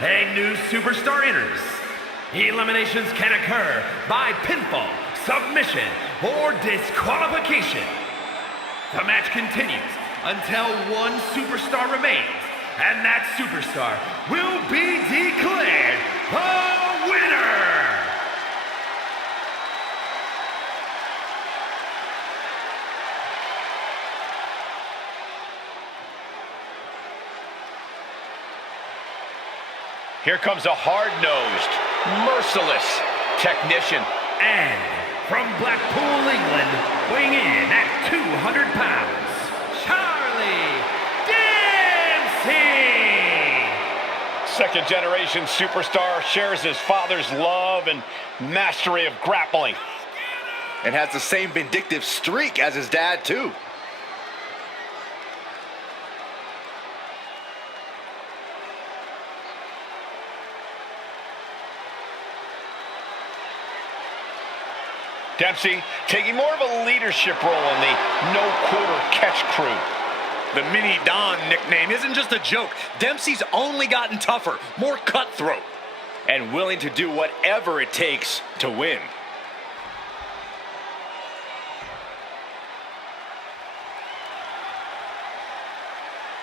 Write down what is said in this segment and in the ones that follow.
a new superstar enters. Eliminations can occur by pinfall, submission, or disqualification. The match continues until one superstar remains, and that superstar will be declared the winner! Here comes a hard-nosed, merciless technician. And from Blackpool, England, weighing in at 200 pounds, Charlie Dempsey! Second-generation superstar shares his father's love and mastery of grappling. And has the same vindictive streak as his dad, too. Dempsey taking more of a leadership role in the no-quarter catch crew. The Mini Don nickname isn't just a joke. Dempsey's only gotten tougher, more cutthroat. And willing to do whatever it takes to win.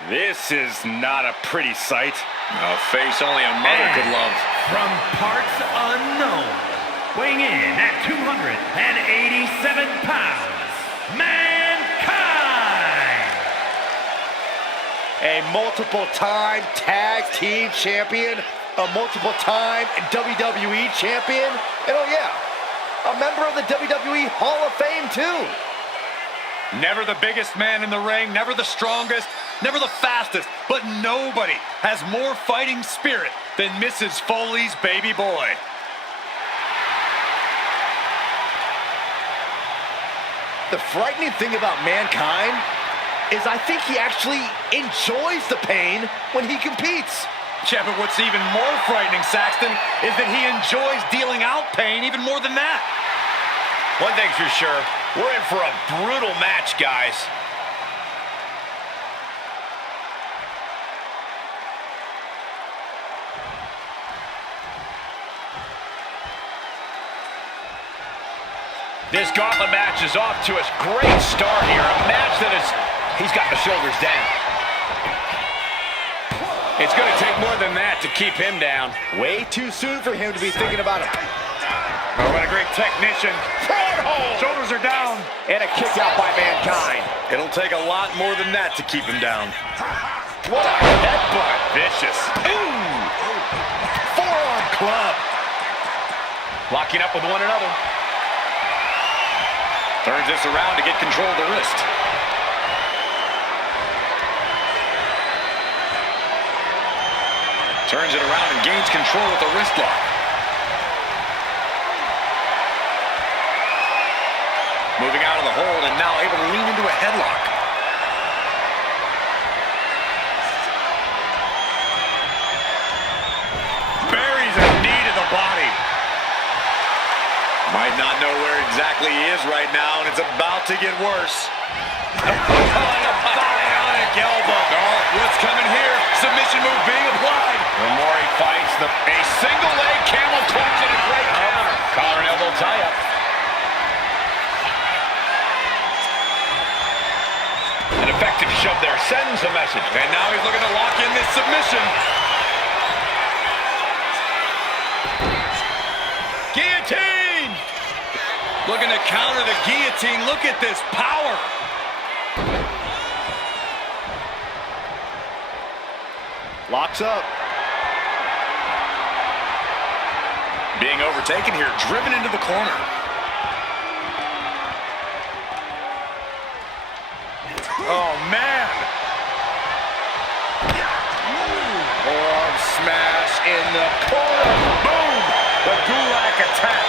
This is not a pretty sight. A face only a mother could love. From parts unknown, weighing in at 287 pounds, Mankind! A multiple-time tag team champion, a multiple-time WWE champion, and oh yeah, a member of the WWE Hall of Fame too. Never the biggest man in the ring, never the strongest, never the fastest, but nobody has more fighting spirit than Mrs. Foley's baby boy. The frightening thing about Mankind is I think he actually enjoys the pain when he competes. Yeah, but what's even more frightening, Saxton, is that he enjoys dealing out pain even more than that. One thing's for sure, we're in for a brutal match, guys. This gauntlet match is off to a great start here. A match that he's got the shoulders down. It's going to take more than that to keep him down. Way too soon for him to be thinking about it. Oh, what a great technician. Shoulders are down. And a kick out by Mankind. It'll take a lot more than that to keep him down. What a headbutt. Vicious. Ooh. Forearm club. Locking up with one another. Turns this around to get control of the wrist. Turns it around and gains control with the wrist lock. Moving out of the hold and now able to lean into a headlock. Buries a knee to the body. Might not know where exactly he is right now, and it's about to get worse. Bionic elbow. Oh, what's coming here? Submission move being applied. The more he fights, a single leg camel clutch and a great counter. Collar and elbow tie-up. An effective shove there sends a message. And now he's looking to lock in this submission. Guillotine! Looking to counter the guillotine. Look at this power. Locks up. Being overtaken here, driven into the corner. Oh, man. Forearm smash in the corner. Boom! The Gulak attack.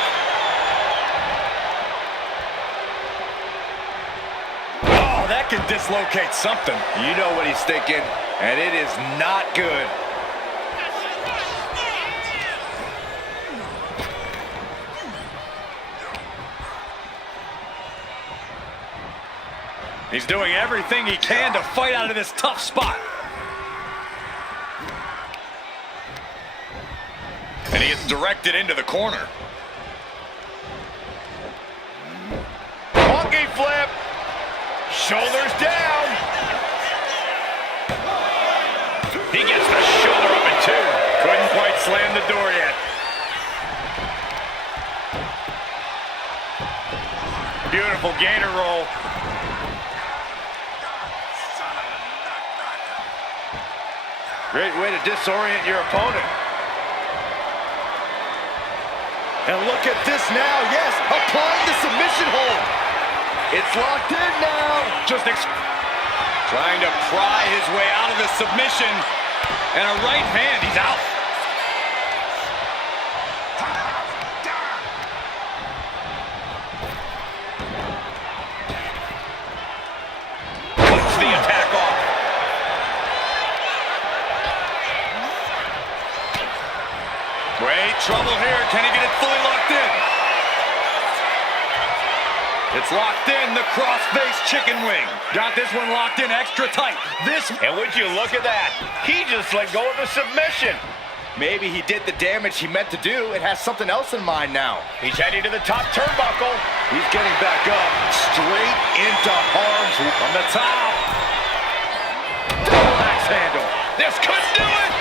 Oh, that can dislocate something. You know what he's thinking, and it is not good. He's doing everything he can to fight out of this tough spot. he gets directed into the corner. Monkey flip. Shoulders down. He gets the shoulder up in two. Couldn't quite slam the door yet. Beautiful gator roll. Great way to disorient your opponent. And look at this now. Yes, applying the submission hold. It's locked in now. Trying to pry his way out of the submission. And a right hand, he's out. Puts the attack off. Great trouble here. Can he get it fully locked in? It's locked in, the cross-face chicken wing. Got this one locked in extra tight. And would you look at that? He just let go of the submission. Maybe he did the damage he meant to do. It has something else in mind now. He's heading to the top turnbuckle. He's getting back up, straight into harm's way. From the top. Double axe handle. This could do it.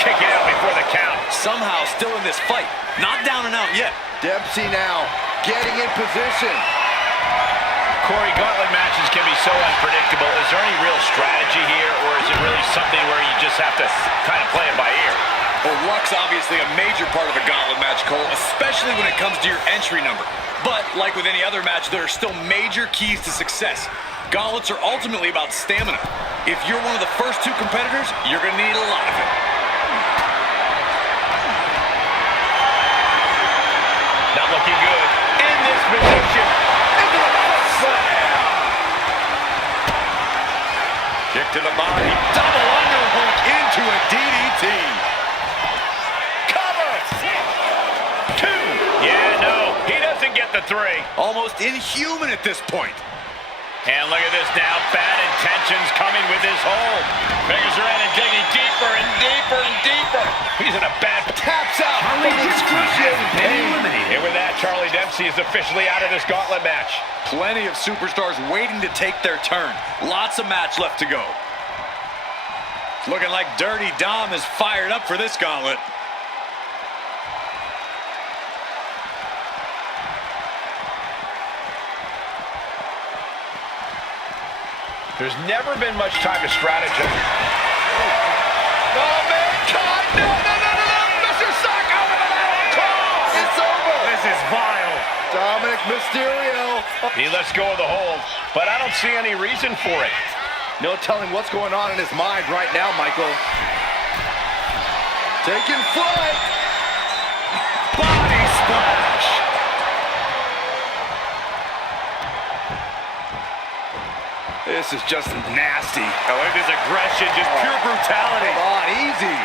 Kick it out before the count. Somehow still in this fight. Not down and out yet. Dempsey now getting in position. Corey, gauntlet matches can be so unpredictable. Is there any real strategy here, or is it really something where you just have to kind of play it by ear? Well, luck's obviously a major part of a gauntlet match, Cole, especially when it comes to your entry number. But, like with any other match, there are still major keys to success. Gauntlets are ultimately about stamina. If you're one of the first two competitors, you're going to need a lot of it. Not looking good. In this position. Into the foot slam. Kick to the body. Double underhook into a DDT. Cover. 2. Yeah, no. He doesn't get the 3. Almost inhuman at this point. And look at this now. Bad intentions coming with his hold. Fingers are in and digging deeper and deeper and deeper. He's in a bad... Taps out from excruciating pain. And with that, Charlie Dempsey is officially out of this gauntlet match. Plenty of superstars waiting to take their turn. Lots of match left to go. Looking like Dirty Dom is fired up for this gauntlet. There's never been much time to strategize. Oh, mankind! No, no, no, no, no! Mr. Sacco with an out call! It's over! This is vile. Dominic Mysterio. He lets go of the hold, but I don't see any reason for it. No telling what's going on in his mind right now, Michael. Taking flight. Body splash. This is just nasty. Oh, look at his aggression, just pure brutality. Come on, easy.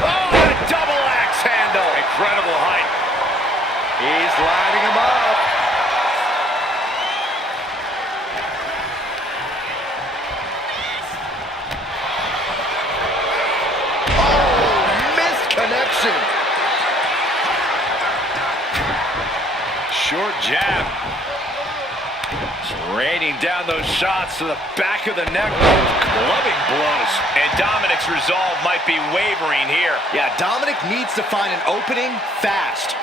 Oh, the double axe handle. Incredible height. He's lining him up. Oh, missed connection. Short jab. Raining down those shots to the back of the neck. Clubbing blows. And Dominic's resolve might be wavering here. Yeah, Dominic needs to find an opening fast.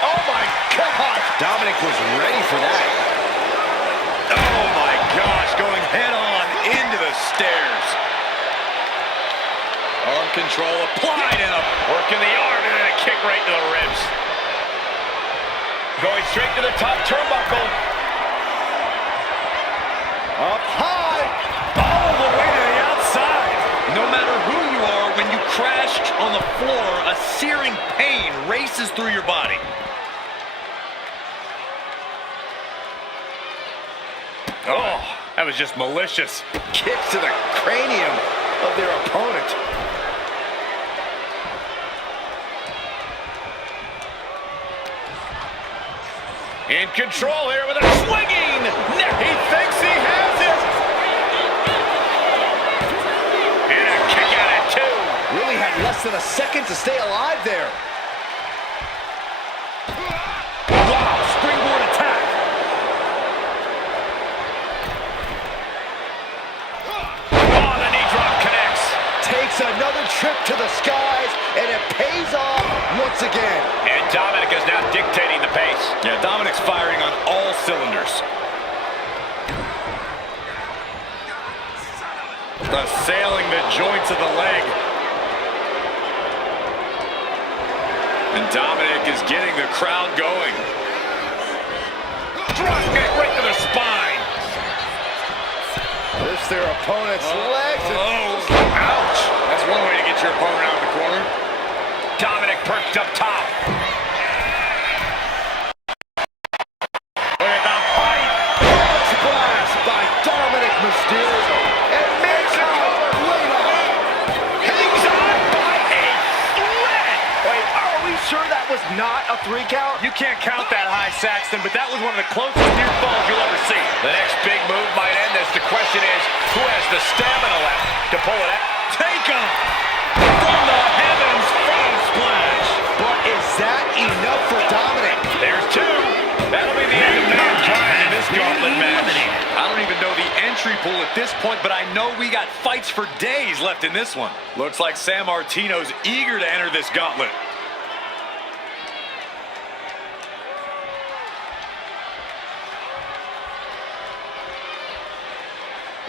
Oh my God! Dominic was ready for that. Oh my gosh, going head on into the stairs. Arm control applied and a Work in the arm and then a kick right to the ribs. Going straight to the top turnbuckle. Up high. all the way to the outside. No matter who you are, when you crash on the floor, a searing pain races through your body. Oh, that was just malicious. Kicks to the cranium of their opponent. In control here with a swinging. He thinks he has it. less than a second to stay alive there. Wow, springboard attack. Oh, the knee drop connects. Takes another trip to the skies, and it pays off once again. And Dominic is now dictating the pace. Yeah, Dominic's firing on all cylinders. Assailing the joints of the leg. And Dominic is getting the crowd going. Drop kick right to the spine. Lifts their opponent's legs. Oh, ouch. That's one way to get your opponent out of the corner. Dominic perched up top. Look at the fight. Blast by Dominic Mysterio. And makes it way off. Hangs on by a thread. Wait, are we sure that was not a 3 count? You can't count that high, Saxton, but that was one of the closest near falls you'll ever see. The next big move might end this. The question is, who has the stamina left to pull it out? Take him from the heavens, frog splash. But is that enough for Dominic? There's two. That'll be the end of mankind in this gauntlet match. I don't even know the entry pool at this point, but I know we got fights for days left in this one. Looks like San Martino's eager to enter this gauntlet.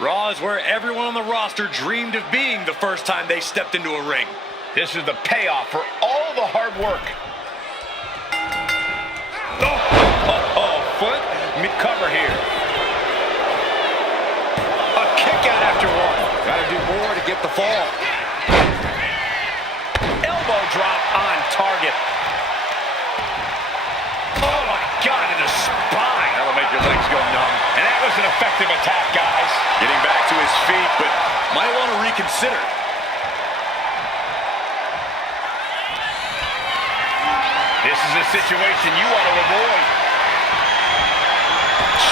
Raw is where everyone on the roster dreamed of being the first time they stepped into a ring. This is the payoff for all the hard work. Foot Cover here. A kick out after one. Gotta do more to get the fall. Elbow drop on target. Oh my God, in the spine. That'll make your legs go numb. And that was an effective attack, guys. Getting back to his feet, but might want to reconsider. This is a situation you want to avoid.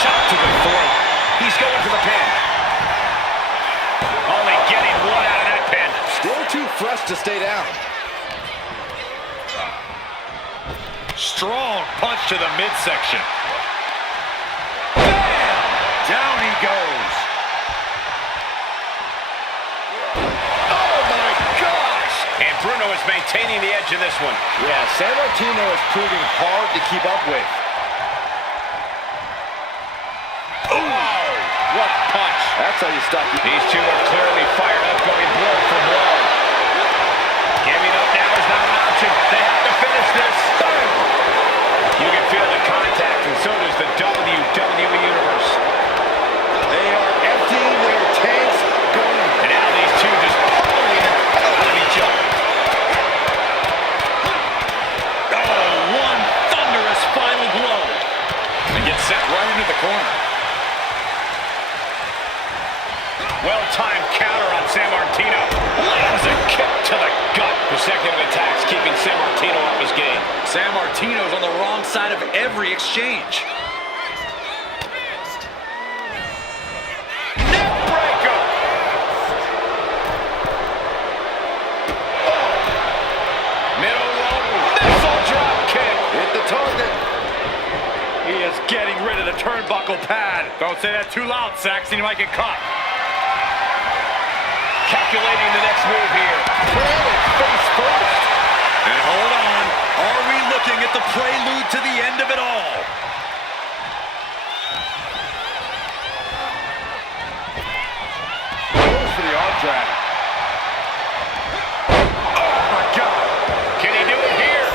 Shot to the throat. He's going for the pin. Only getting one out of that pin. Still too fresh to stay down. Strong punch to the midsection. Bam! Down he goes. Oh my gosh! And Bruno is maintaining the edge in this one. Yeah, San Martino is proving hard to keep up with. What a punch. That's how you stop you. These two are clearly fired up, going blow for blow. Giving up now is not an option. They have to finish this. You can feel the contact, and so does the WWE Universe. They are emptying their tanks, going. And now these two just pulling it out of each other. Oh, one thunderous final blow. And gets sent right into the corner. Well-timed counter on San Martino. Lands a kick to the gut. Consecutive attacks keeping San Martino off his game. San Martino's on the wrong side of every exchange. Neck breaker. Oh. Middle rope. Missile drop kick. Hit the target. He is getting rid of the turnbuckle pad. Don't say that too loud, Saxton. You might get caught. Calculating the next move here. Planted face first. And hold on. Are we looking at the prelude to the end of it all? Goes for the arm drag. Oh, my God. Can he do it here?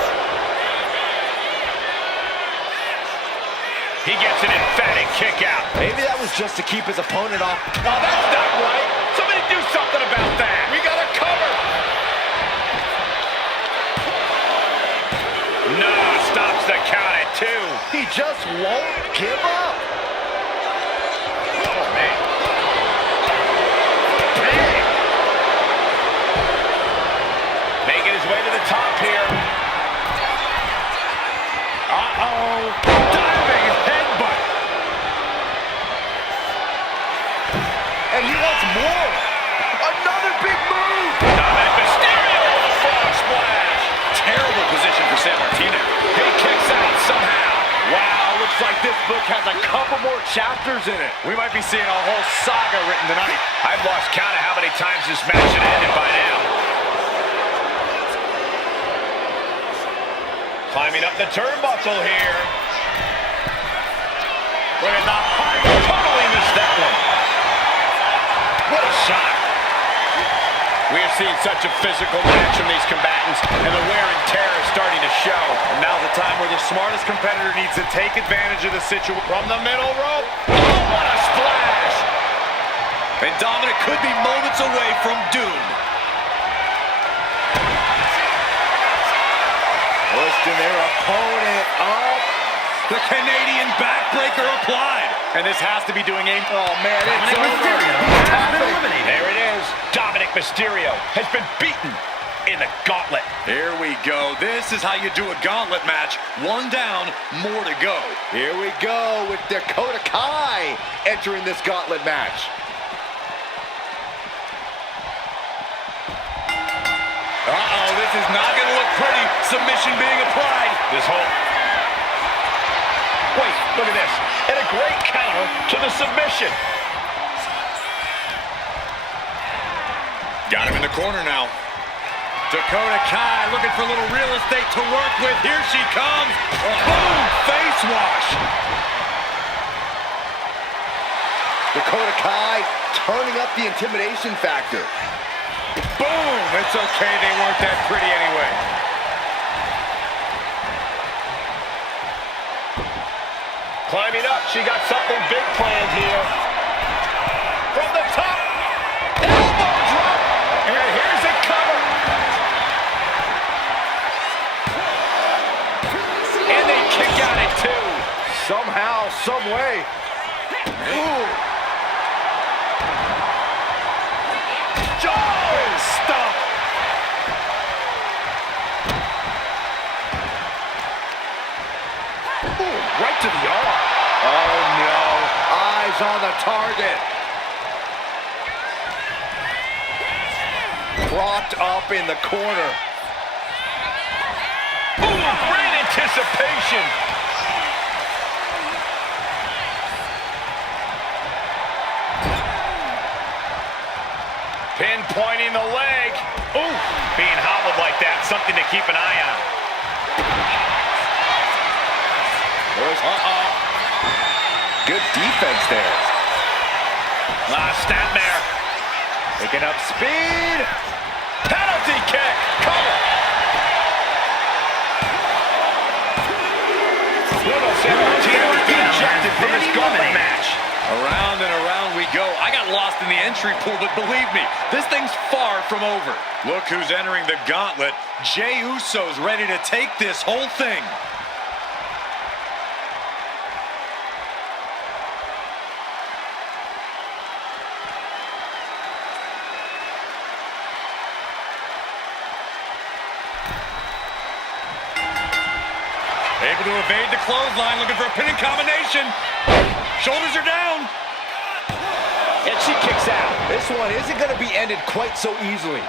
He gets an emphatic kick out. Maybe that was just to keep his opponent off. No, that's not right. Somebody do something about that. We got to cover. No, stops the count at 2. He just won't give up. Oh, man. Bang. Making his way to the top here. Uh-oh. Diving headbutt. And he wants more. Another big move. Dominic Mysterio on the front. book has a couple more chapters in it. We might be seeing a whole saga written tonight. I've lost count of how many times this match had ended by now. Climbing up the turnbuckle here. Look at the height. Totally missed that one. What a shot. We have seen such a physical match from these combatants, and the wear and tear is starting to show. And now's the time where the smartest competitor needs to take advantage of the situation. From the middle rope. Oh, what a splash. And Dominic could be moments away from doom. Pushing their opponent up. The Canadian backbreaker applied. And this has to be doing aim. Oh, man, it's Dominic over. Mysterio has been eliminated. There it is. Dominic Mysterio has been beaten in the gauntlet. Here we go. This is how you do a gauntlet match. One down, more to go. Here we go with Dakota Kai entering this gauntlet match. Uh-oh, this is not going to look pretty. Submission being applied. This whole... Wait, look at this. And a great counter to the submission. Got him in the corner now. Dakota Kai looking for a little real estate to work with. Here she comes. Boom! Face wash. Dakota Kai turning up the intimidation factor. Boom! It's okay. They weren't that pretty anyway. Climbing up. She got something big planned here. From the top. Elbow drop. And here's a cover. And they kick out at two. Somehow, some way. Ooh. Big stomp. Ooh, right to the arm. Oh, no. Eyes on the target. Propped up in the corner. Ooh, great anticipation. Pinpointing the leg. Ooh, being hobbled like that, something to keep an eye on. Uh-oh. Good defense there. Snapmare. Picking up speed. Penalty kick. Cover. Bruno Sammartino has been ejected from this gauntlet match. Around and around we go. I got lost in the entry pool, but believe me, this thing's far from over. Look who's entering the gauntlet. Jey Uso's ready to take this whole thing. Able to evade the clothesline, looking for a pinning combination. Shoulders are down. And she kicks out. This one isn't going to be ended quite so easily.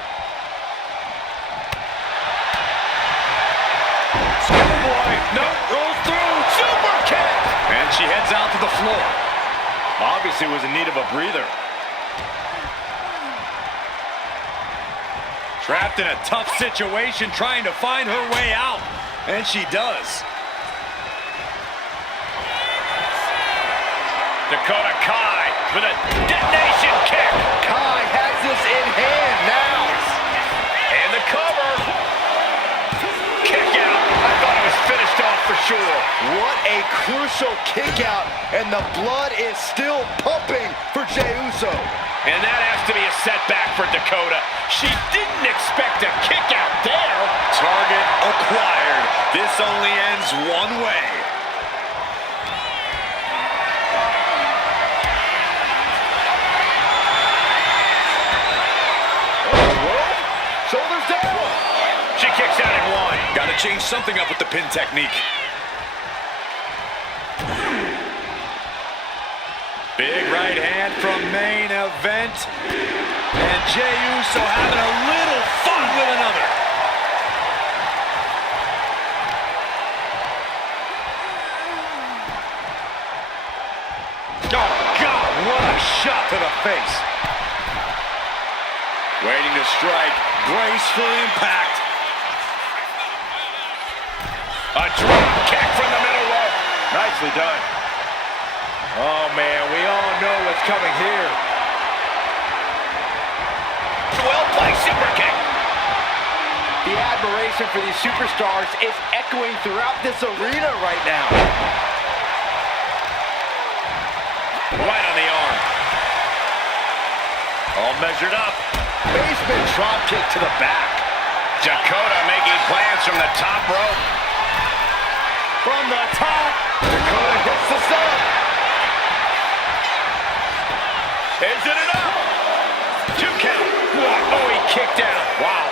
Schoolboy. No, rolls through. Super kick. And she heads out to the floor. Obviously was in need of a breather. Trapped in a tough situation, trying to find her way out. And she does. Dakota Kai with a detonation kick. Kai has this in hand now. And the cover. Kick out. I thought it was finished off for sure. What a crucial kick out, and the blood is still pumping for Jey Uso. And that has to be a setback for Dakota. She didn't expect a kick out there. Target acquired. This only ends one way. Shoulders down. She kicks out at one. Got to change something up with the pin technique. Big right hand from main event. And Jey Uso having a little fun with another. face. Waiting to strike. Brace for impact. A drop kick from the middle rope. Nicely done. Oh, man, we all know what's coming here. Well-placed super kick. The admiration for these superstars is echoing throughout this arena right now. Right on the arm. All measured up. Basement drop kick to the back. Dakota making plans from the top rope. From the top, Dakota hits the sub. Is it enough? 2 count. What? Oh, he kicked out. Wow.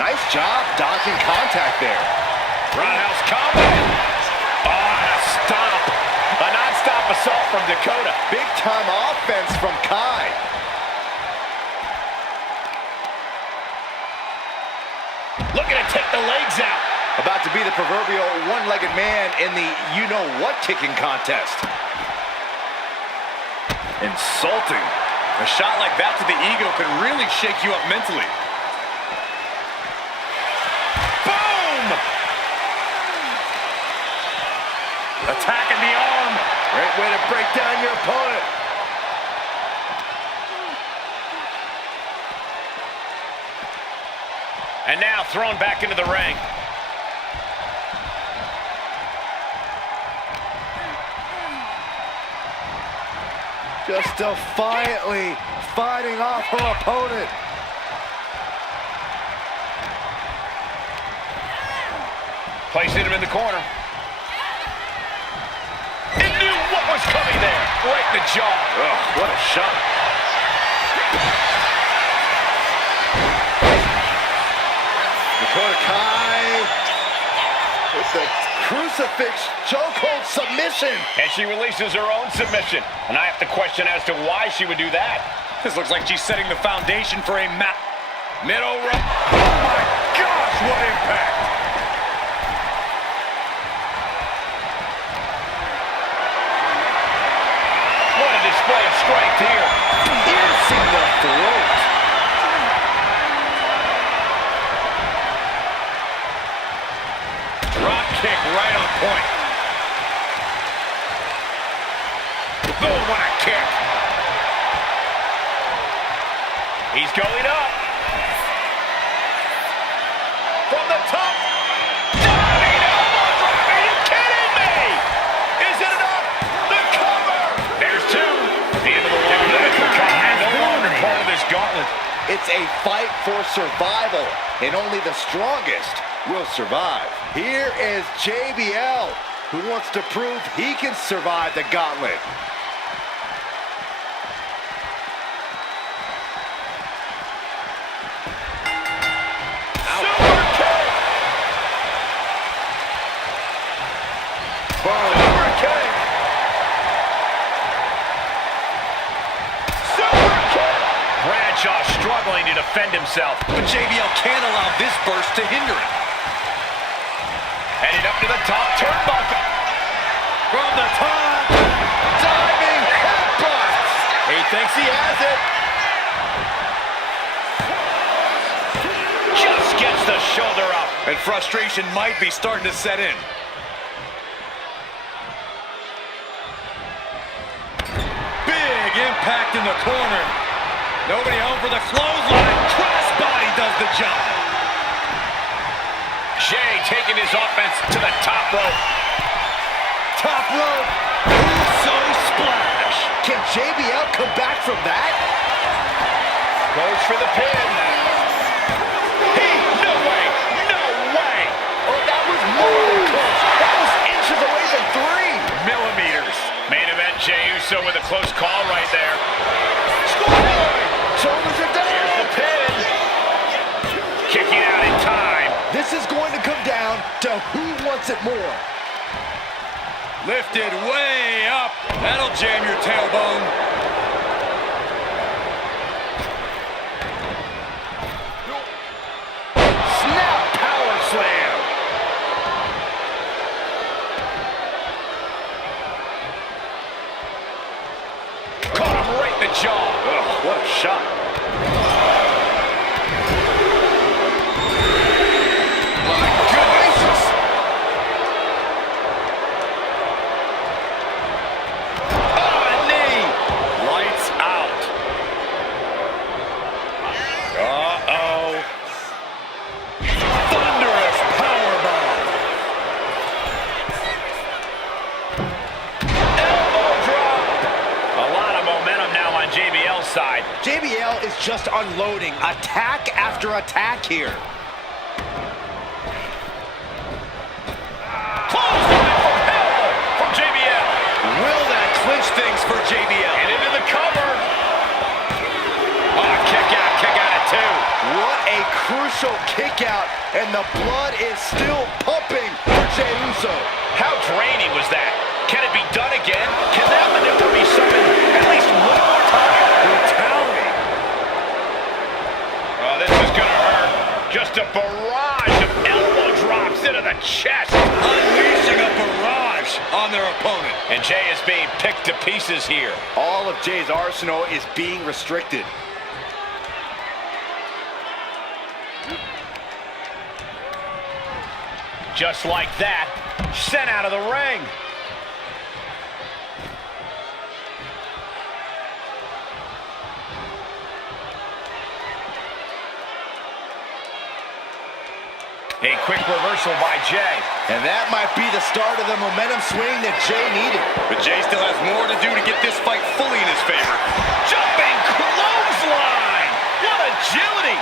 Nice job dodging contact there. Roundhouse combo. Oh, and a stomp. A non-stop assault from Dakota. Big time offense from Kai. Looking to take the legs out. About to be the proverbial one-legged man in the you-know-what kicking contest. Insulting. A shot like that to the ego could really shake you up mentally. Boom! Attacking the arm. Great way to break down your opponent. And now thrown back into the ring. Just defiantly fighting off her opponent. Placing him in the corner. It knew what was coming there. Right in the jaw. Ugh, what a shot. Dakota Kai with the crucifix chokehold submission. And she releases her own submission. And I have to question as to why she would do that. This looks like she's setting the foundation for a middle rope. Oh my gosh, what impact. What a display of strength here. Piercing the throat. Drop kick right on point. Boom, what a kick. He's going up. From the top. Diving elbow drop. Are you kidding me? Is it enough? The cover. There's 2. The end of the road. No longer part of this gauntlet. It's a fight for survival, and only the strongest will survive. Here is JBL, who wants to prove he can survive the gauntlet. Super kick. Super kick. Super kick. Bradshaw struggling to defend himself. But JBL can't allow this burst to hinder him. Headed up to the top turnbuckle. From the top, diving headbutt. He thinks he has it. Just gets the shoulder up. And frustration might be starting to set in. Big impact in the corner. Nobody home for the clothesline. Crossbody does the job. Jay taking his offense to the top rope. Top rope. So splash. Can JBL come back from that? Goes for the pin. No way. No way. Oh, that was more than close. That was inches away from 3 millimeters. Main event, Jey Uso with a close call right there. Shoulders are down. Here's the pin. Kicking out in time. This is going to come down to who wants it more. Lifted way up. That'll jam your tailbone. Snap power slam. jaw. Ugh, what a shot. My goodness. Oh, a knee. Lights out. Uh-oh. Thunderous powerbomb. Elbow drop. A lot of momentum now on JBL's side. JBL is just unloading attack after attack here. Clothesline from hell from JBL. Will that clinch things for JBL? And into the cover. Oh, kick out at two. What a crucial kick out, and the blood is still pumping for Jey Uso. How draining was that? Can it be done again? Can that maneuver be summoned at least one more time? Brutality. Oh, this is gonna hurt. Just a barrage of elbow drops into the chest. Unleashing a barrage on their opponent. And Jey is being picked to pieces here. All of Jey's arsenal is being restricted. Just like that, sent out of the ring. A quick reversal by Jey. And that might be the start of the momentum swing that Jey needed. But Jey still has more to do to get this fight fully in his favor. Jumping clothesline! What agility!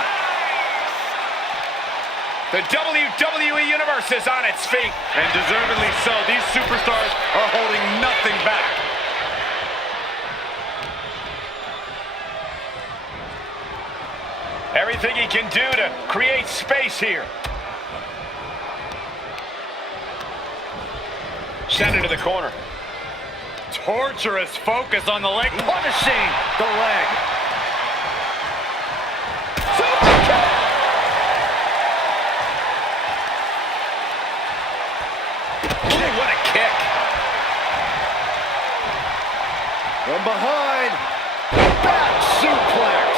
The WWE Universe is on its feet. And deservedly so. These superstars are holding nothing back. Everything he can do to create space here. Sent into the corner. Torturous focus on the leg. Punishing the leg. Ooh, what a kick. From behind. Back suplex.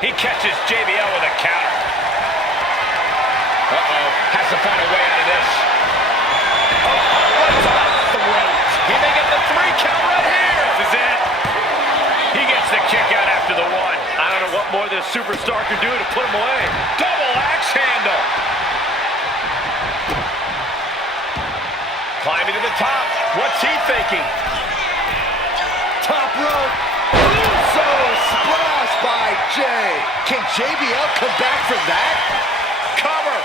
He catches JBL with a counter. Uh-oh. Has to find a way out of this. Oh, right to the throat. He may get the 3 count right here. This is it. He gets the kick out after the 1. I don't know what more this superstar can do to put him away. Double axe handle. Climbing to the top. What's he thinking? Top rope. Uso splash by Jey. Can JBL come back from that? Cover.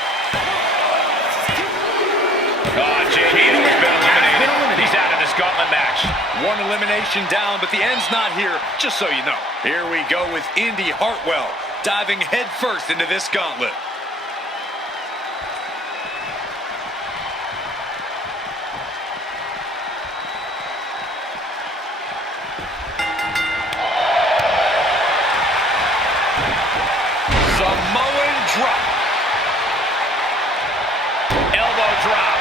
Oh, JBL has been eliminated. He's out of this gauntlet match. One elimination down, but the end's not here, just so you know. Here we go with Indy Hartwell, diving headfirst into this gauntlet. Samoan drop. Elbow drop.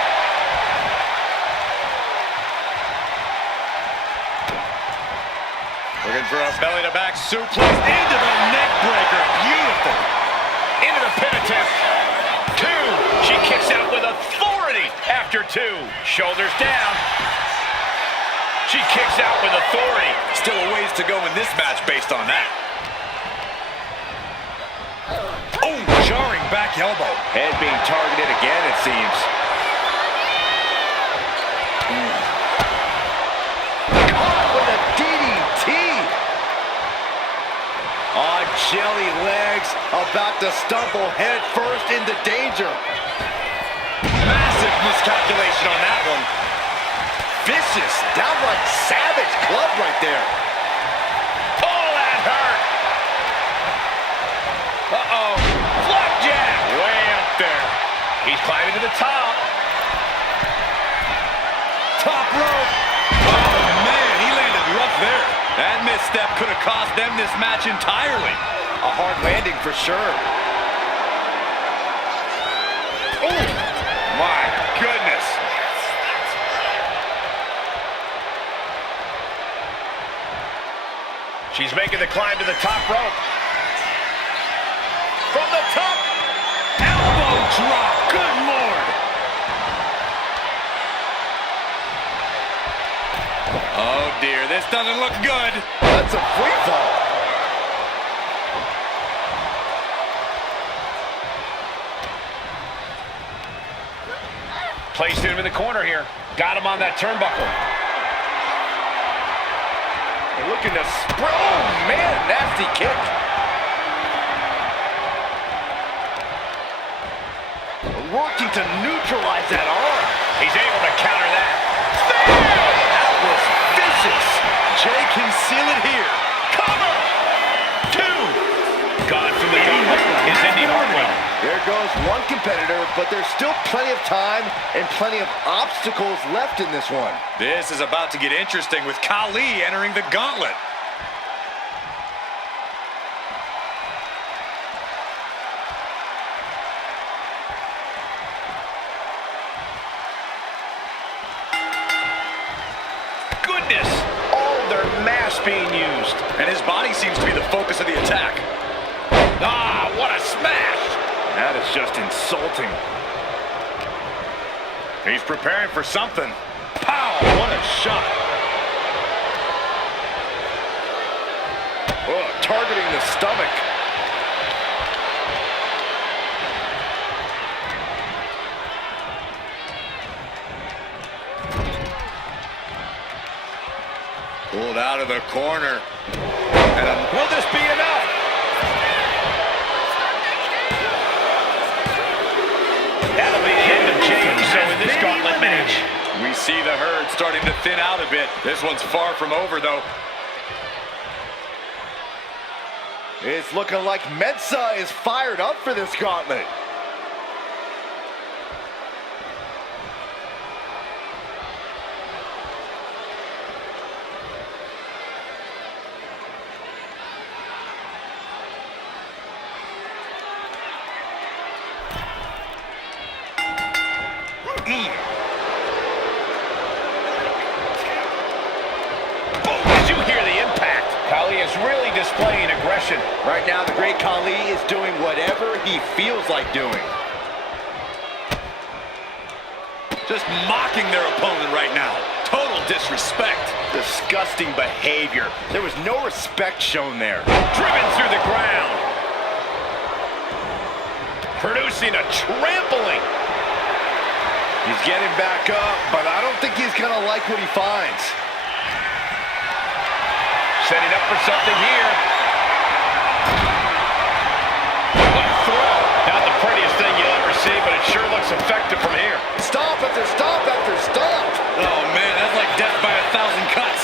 Looking for a belly-to-back suplex into the neck breaker. Beautiful. Into the pin attempt. 2. She kicks out with authority after 2. Shoulders down. She kicks out with authority. Still a ways to go in this match based on that. Oh, jarring back elbow. Head being targeted again, it seems. Caught with a DDT. On jelly legs, about to stumble head first into danger. Massive miscalculation on that one. Vicious, downright savage club right there. Oh, that hurt. Uh-oh. Flapjack. Way up there. He's climbing to the top. Top rope. Oh, man, he landed rough there. That misstep could have cost them this match entirely. A hard landing for sure. Oh, my goodness. She's making the climb to the top rope. From the top. Elbow drop. Good Lord. Oh, dear. This doesn't look good. That's a free fall. Placed him in the corner here. Got him on that turnbuckle. They're looking to oh, man, nasty kick. Working to neutralize that arm. He's able to counter that. That was vicious. Jay can seal it here. Cover! 2. Gone from the gauntlet is Indy Hartwell. There goes one competitor, but there's still plenty of time and plenty of obstacles left in this one. This is about to get interesting with Khali entering the gauntlet. Goodness! All their mass being used. And his body seems to be the focus of the attack. Ah, what a smash! That is just insulting. He's preparing for something. Pow! What a shot. Oh, targeting the stomach. Pulled out of the corner. Will this be enough? That'll be the end of James. So in this gauntlet match, We see the herd starting to thin out a bit. This one's far from over, though. It's looking like Mensa is fired up for this gauntlet. did you hear the impact? Khali is really displaying aggression. Right now, the great Khali is doing whatever he feels like doing. Just mocking their opponent right now. Total disrespect. Disgusting behavior. There was no respect shown there. Driven through the ground. Producing a trampling. He's getting back up, but I don't think he's going to like what he finds. Setting up for something here. What a throw. Not the prettiest thing you'll ever see, but it sure looks effective from here. Stomp after stomp after stomp. Oh, man, that's like death by 1,000 cuts.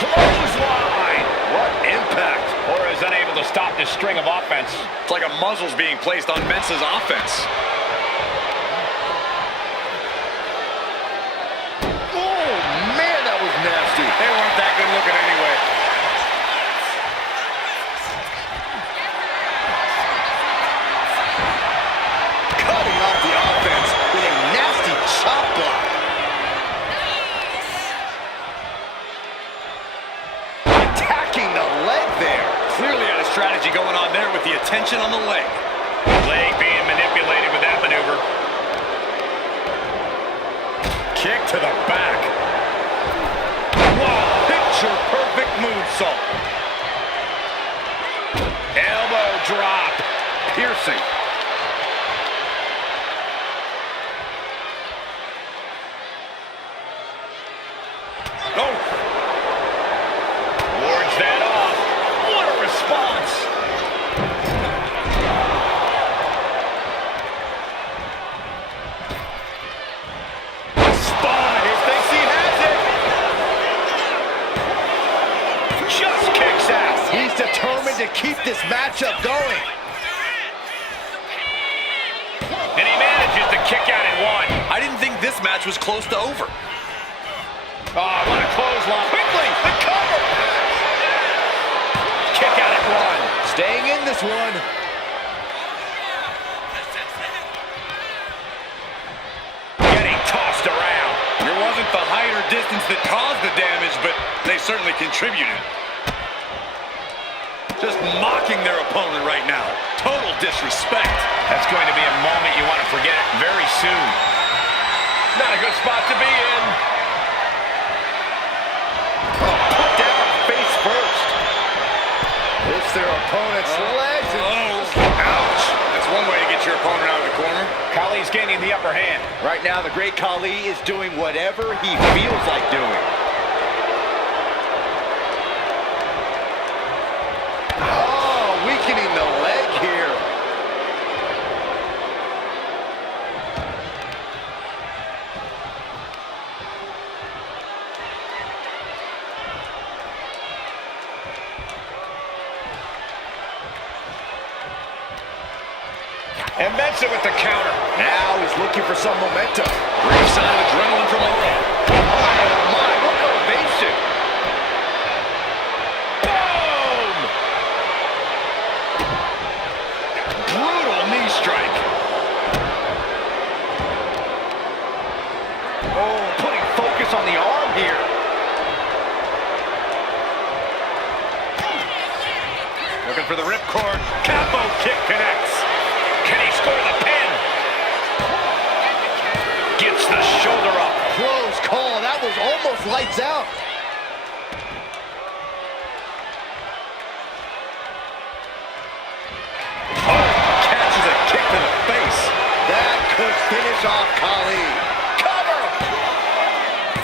Clothesline. What impact. Or is unable to stop this string of offense. It's like a muzzle's being placed on Mensa's offense. Oh, man, that was nasty. They weren't that good looking anyway. Cutting off the offense with a nasty chop block. Attacking the leg there. Clearly had a strategy going on there with the attention on the leg. Leg being manipulated with that maneuver. Kick to the back. Whoa, picture perfect moonsault. Elbow drop. Piercing. Oh. Wards that off. What a response. Spot. He thinks he has it. Just kicks out. He's determined to keep this matchup going. And he manages to kick out in one. I didn't think this match was close to over. Oh, what a clothesline. Quickly, the cover. Kick out at one. Staying in this one. Getting tossed around. There wasn't the height or distance that caused the damage, but they certainly contributed. Just mocking their opponent right now. Total disrespect. That's going to be a moment you want to forget very soon. Not a good spot to be in. Put down face first. Hits their opponent's legs. Ouch. That's one way to get your opponent out of the corner. Khali's gaining the upper hand. Right now, the great Khali is doing whatever he feels like doing. Oh, weakening the leg here. And Mensa with the counter. Now he's looking for some momentum. Brief sign of adrenaline from Oro. Oh my, what elevation. Boom! Brutal knee strike. Oh, putting focus on the arm here. Looking for the ripcord. Combo kick connects. Can he score the pin? Gets the shoulder up. Close call. That was almost lights out. Oh, catches a kick to the face. That could finish off Khali. Cover!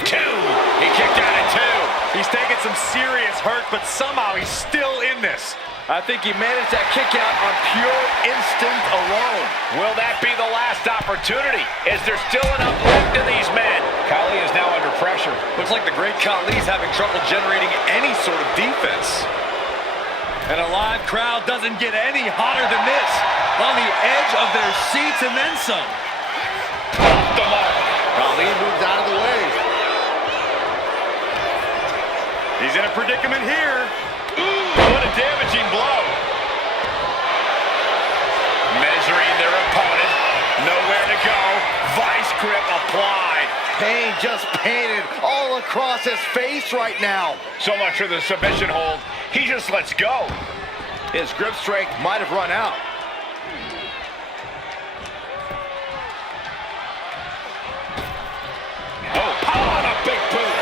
Two. He kicked out at two. He's taking some serious hurt, but somehow he's still in this. I think he managed that kick out on pure instinct alone. Will that be the last opportunity? Is there still enough left in these men? Khali is now under pressure. Looks like the great Khali's having trouble generating any sort of defense. And a live crowd doesn't get any hotter than this. On the edge of their seats and then some. Off the mark. Khali moves out of the way. He's in a predicament here. What a damaging blow. Measuring their opponent. Nowhere to go. Vice grip applied. Pain just painted all across his face right now. So much for the submission hold. He just lets go. His grip strength might have run out. Oh, power on a big boot.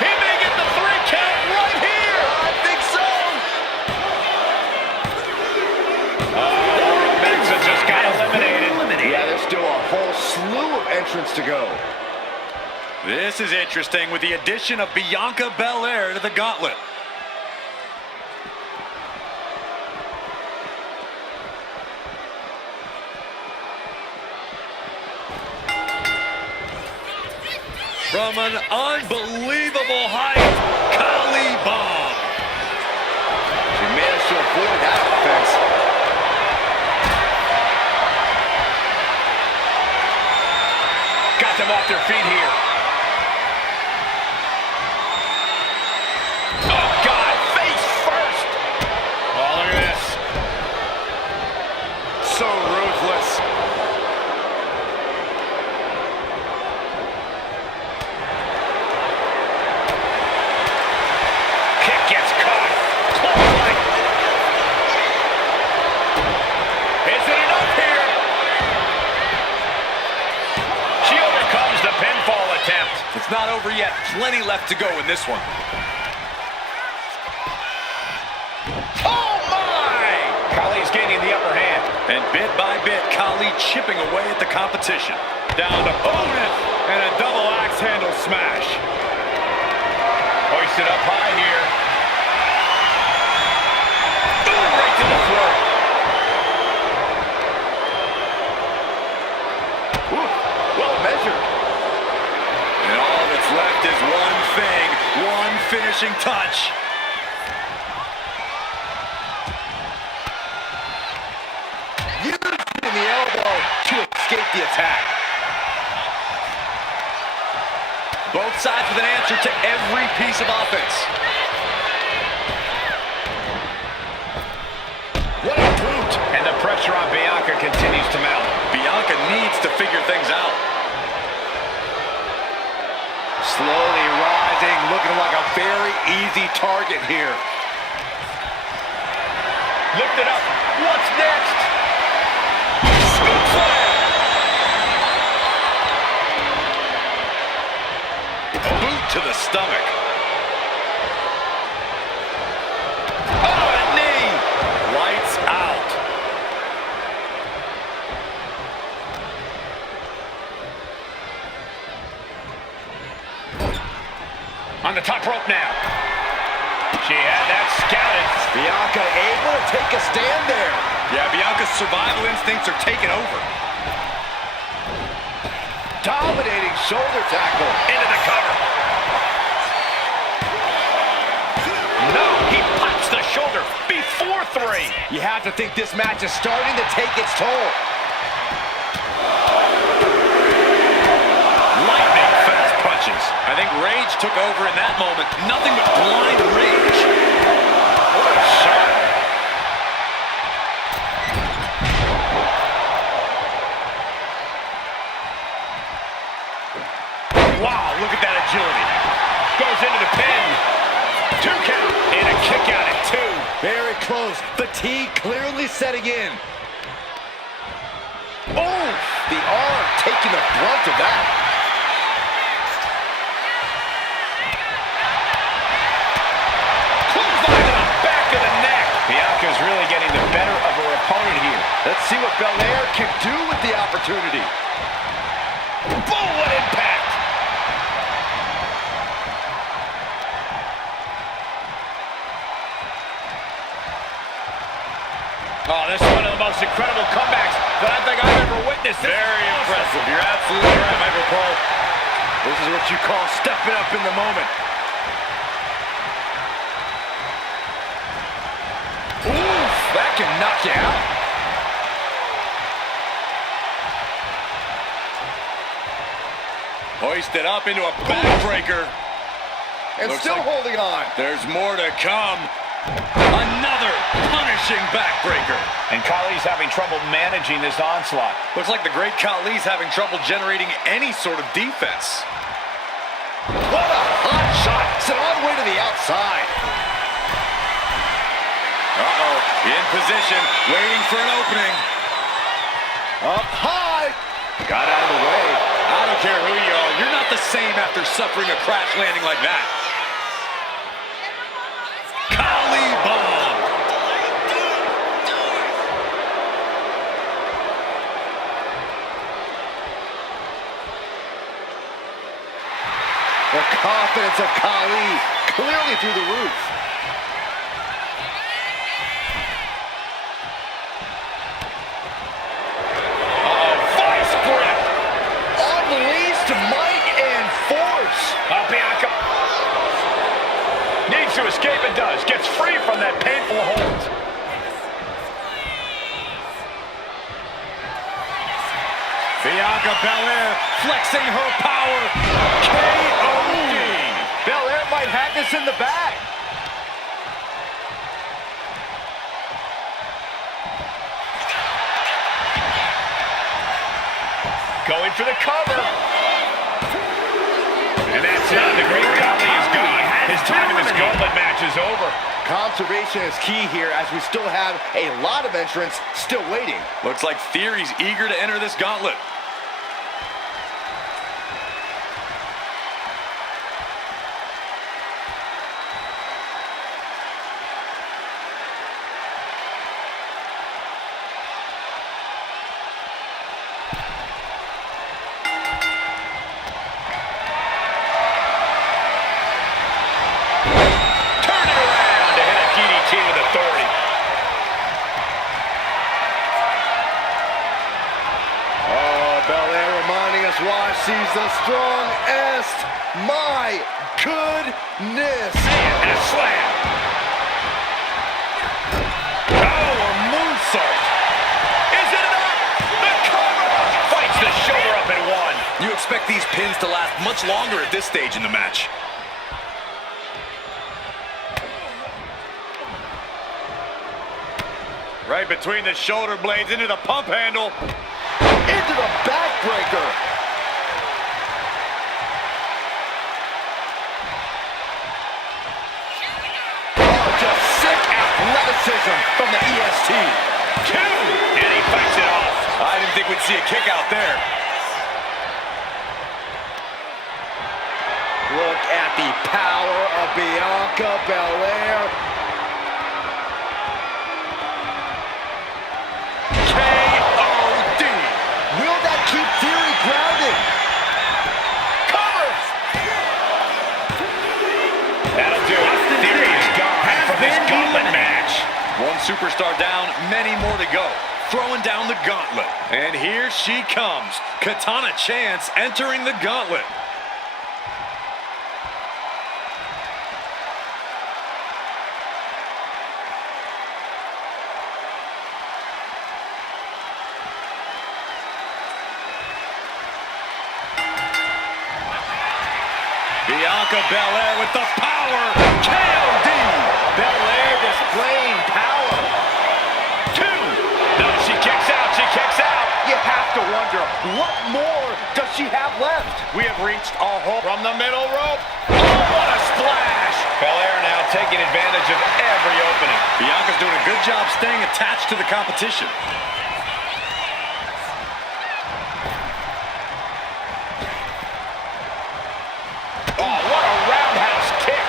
He may get the 3 count right here. I think so. Mensa just got eliminated. Yeah, there's still a whole slew of entrants to go. This is interesting with the addition of Bianca Belair to the gauntlet. From an unbelievable height, Khali bomb. She managed to avoid that offense. Got them off their feet here. Oh, God, face first. Oh, look at this. So ruthless. Kick gets caught. Clothesline. Is it enough here? She overcomes the pinfall attempt. It's not over yet. Plenty left to go in this one. Oh, my! Khali's gaining the upper hand. And bit by bit, Khali chipping away at the competition. Down to bonus and a double axe handle smash. Hoisted up high here. Boom, right to the throat. Ooh, well measured. And all that's left is one thing, one finishing touch. Using the elbow to escape the attack. Both sides with an answer to every piece of offense. What a boot. And the pressure on Bianca continues to mount. Bianca needs to figure things out. slowly rising, looking like a very easy target here. Lift it up. What's next? Scoop slam. A boot to the stomach. Oh, a knee! Lights out. On the top rope now. She had that scouted. Bianca able to take a stand there. Yeah, Bianca's survival instincts are taking over. Dominating shoulder tackle. Into the cover. No, he pops the shoulder before 3. You have to think this match is starting to take its toll. Lightning fast punches. I think rage took over in that moment. Nothing but blind rage. What a shot. Wow, look at that agility. Goes into the pin. 2 count. And a kick out at 2. Very close. Fatigue clearly setting in. Oh, the arm taking the brunt of that. Clothesline to the back of the neck. Bianca's really getting the better of her opponent here. Let's see what Belair can do with the opportunity. Boom, what impact. Oh, this is one of the most incredible comebacks that I think I've ever witnessed. Very impressive. You're absolutely right, Michael Cole. This is what you call stepping up in the moment. Oof, that can knock you out. Hoisted up into a backbreaker. And Looks still like holding on. There's more to come. Another punishing backbreaker. And Khali's having trouble managing this onslaught. Looks like the great Khali's having trouble generating any sort of defense. What a hot shot. Sent all the way to the outside. Uh-oh. In position, waiting for an opening. Up high. Got out of the way. I don't care who you are. You're not the same after suffering a crash landing like that. Khali bomb. The confidence of Khali clearly through the roof. Vice grip. Unleashed might and force. Bianca needs to escape and does. Gets free from that painful hold. Bianca Belair flexing her power. KO. Belair might have this in the bag. Going for the cover. And that's it. The great Khali is gone. His time in this gauntlet match is over. Conservation is key here as we still have a lot of entrants still waiting. Looks like Theory's eager to enter this gauntlet. Why she's the strongest. My goodness. And a slam. Oh, a moonsault. Is it enough? The cover. Fights the shoulder up and 1. You expect these pins to last much longer at this stage in the match. Right between the shoulder blades into the pump handle. Into the backbreaker. from the EST. 2, and he fights it off. I didn't think we'd see a kick out there. Look at the power of Bianca Belair. K.O.D. Will that keep Theory grounded? Cover! That'll do it. Theory is gone from this gauntlet match. One superstar down, many more to go. Throwing down the gauntlet. And here she comes. Katana Chance entering the gauntlet. Bianca Belair with the power. K.O.D. Belair displaying power. 2. No, she kicks out. She kicks out. You have to wonder, what more does she have left? We have reached our home from the middle rope. Oh, what a splash. Belair now taking advantage of every opening. Bianca's doing a good job staying attached to the competition. Oh, what a roundhouse kick.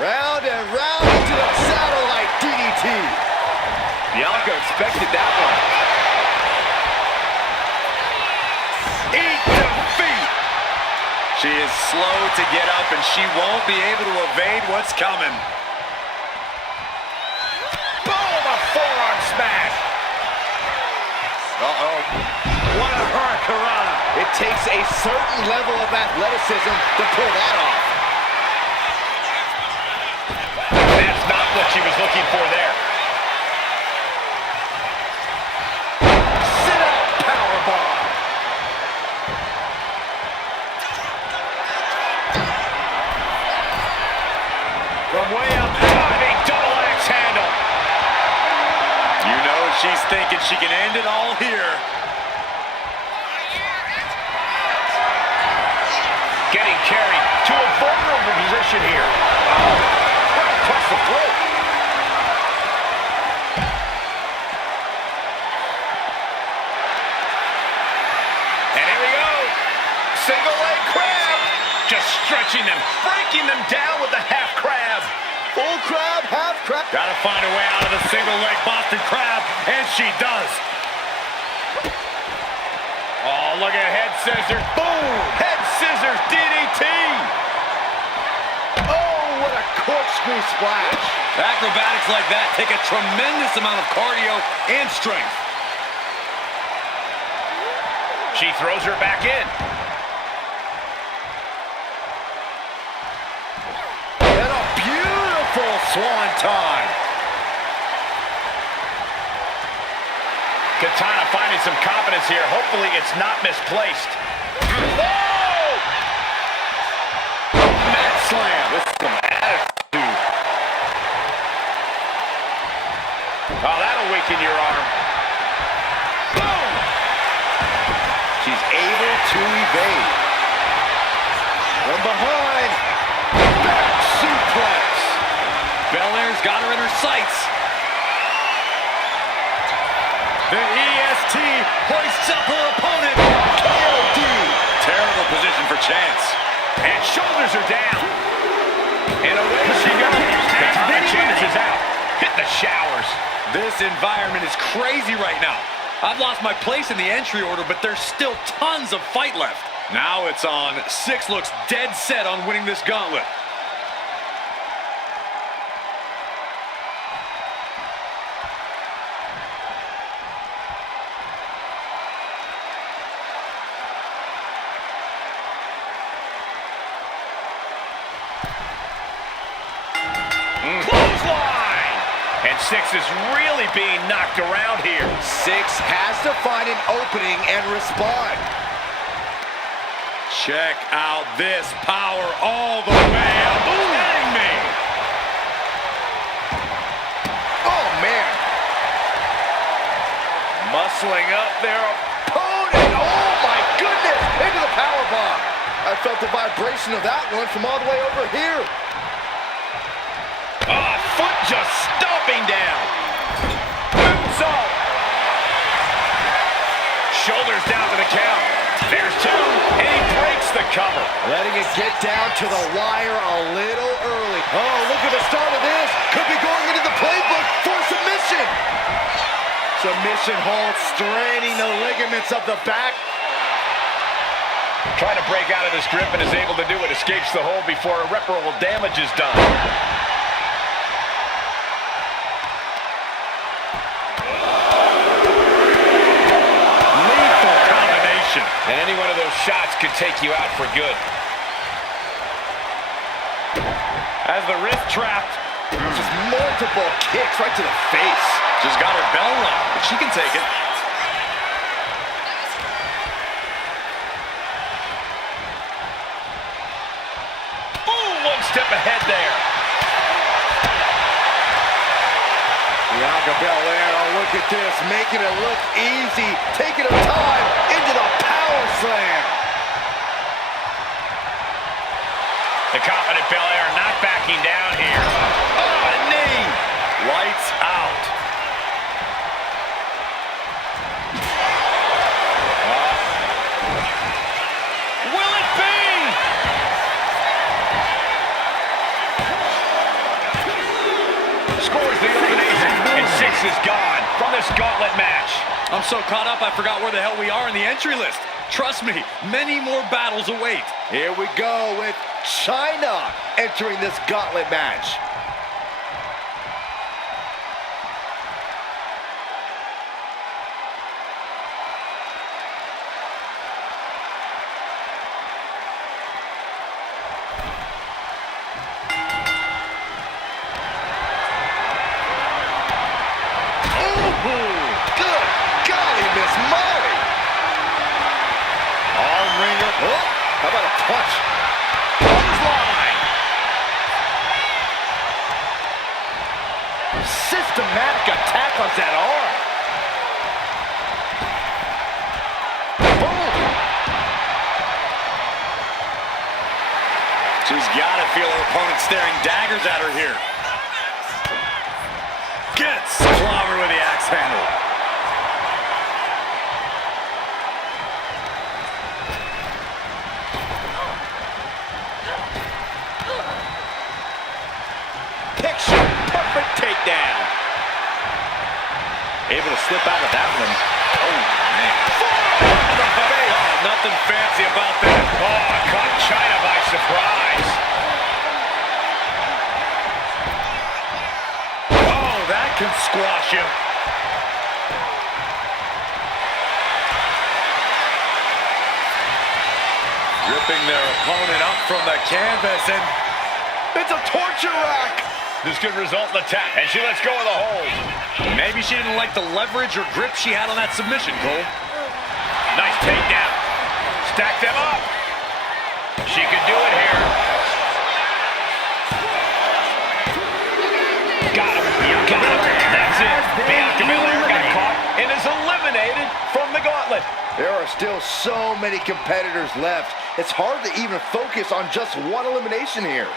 Round and round into the satellite DDT. Bianca expected that one. Eat defeat. She is slow to get up, and she won't be able to evade what's coming. Boom, a forearm smash. Uh-oh. What a hurricanrana. It takes a certain level of athleticism to pull that off. That's not what she was looking for there. Sit out powerbomb. From way up high, a double axe handle. You know she's thinking she can end it all here. Getting carried to a vulnerable position here. Right across the throat. And here we go. Single leg crab. Just stretching them, breaking them down with the half crab. Full crab, half crab. Gotta find a way out of the single leg Boston crab, and she does. Oh, look at head scissors. Boom! Head scissors DDT. Oh, what a corkscrew splash. Acrobatics like that take a tremendous amount of cardio and strength. She throws her back in. And a beautiful swanton. Katana finding some confidence here. Hopefully it's not misplaced. Oh! Mat slam. With some attitude. Oh, that'll weaken your arm. Boom! She's able to evade. From behind. Back suplex. Belair's got her in her sights. The EST hoists up her opponent. KOD. Terrible position for Chance. And shoulders are down. And away she goes. Katana Chance is out. Hit the showers. This environment is crazy right now. I've lost my place in the entry order, but there's still tons of fight left. Now it's on. Six looks dead set on winning this gauntlet. Clothesline! And Six is really being knocked around here. Six has to find an opening and respond. Check out this power all the way up. Kidding me. Oh, man. Muscling up their opponent. Oh, my goodness. Into the powerbomb. I felt the vibration of that one from all the way over here. Oh, foot just stomping down. Moonsault. Shoulders down to the count. There's two, and he breaks the cover. Letting it get down to the wire a little early. Oh, look at the start of this. Could be going into the playbook for submission. Submission hold, straining the ligaments of the back. Trying to break out of this grip and is able to do it. Escapes the hold before irreparable damage is done. Lethal combination. And any one of those shots could take you out for good. As the wrist trapped. Just multiple kicks right to the face. Just got her bell rung, but she can take it. One step ahead there. Bianca Belair, oh look at this, making it look easy, taking her time into the power slam. The confident Belair not backing down here. Oh, a knee. Lights out. Will it be? Scores the elimination, and 6 is gone from this gauntlet match. I'm so caught up, I forgot where the hell we are in the entry list. Trust me, many more battles await. Here we go with China entering this gauntlet match. Good golly, Miss Molly. Arm wringer. Oh, how about a punch? Clothesline. Systematic attack on that arm. Boom. She's got to feel her opponent staring daggers at her here. Gets clobbered with the axe handle. Picture perfect takedown. Able to slip out of that one. Oh, man. Oh, nothing fancy about that. Oh, caught China by surprise. Oh, that can squash him. Ripping their opponent up from the canvas, and It's a torture rack. This could result in the tap, and she lets go of the hold. maybe she didn't like the leverage or grip she had on that submission, Cole. Nice takedown. Stack them up. She could do it here. Got him. Got him. That's it. Bianca Belair got caught and is eliminated from the gauntlet. There are still so many competitors left. It's hard to even focus on just one elimination here.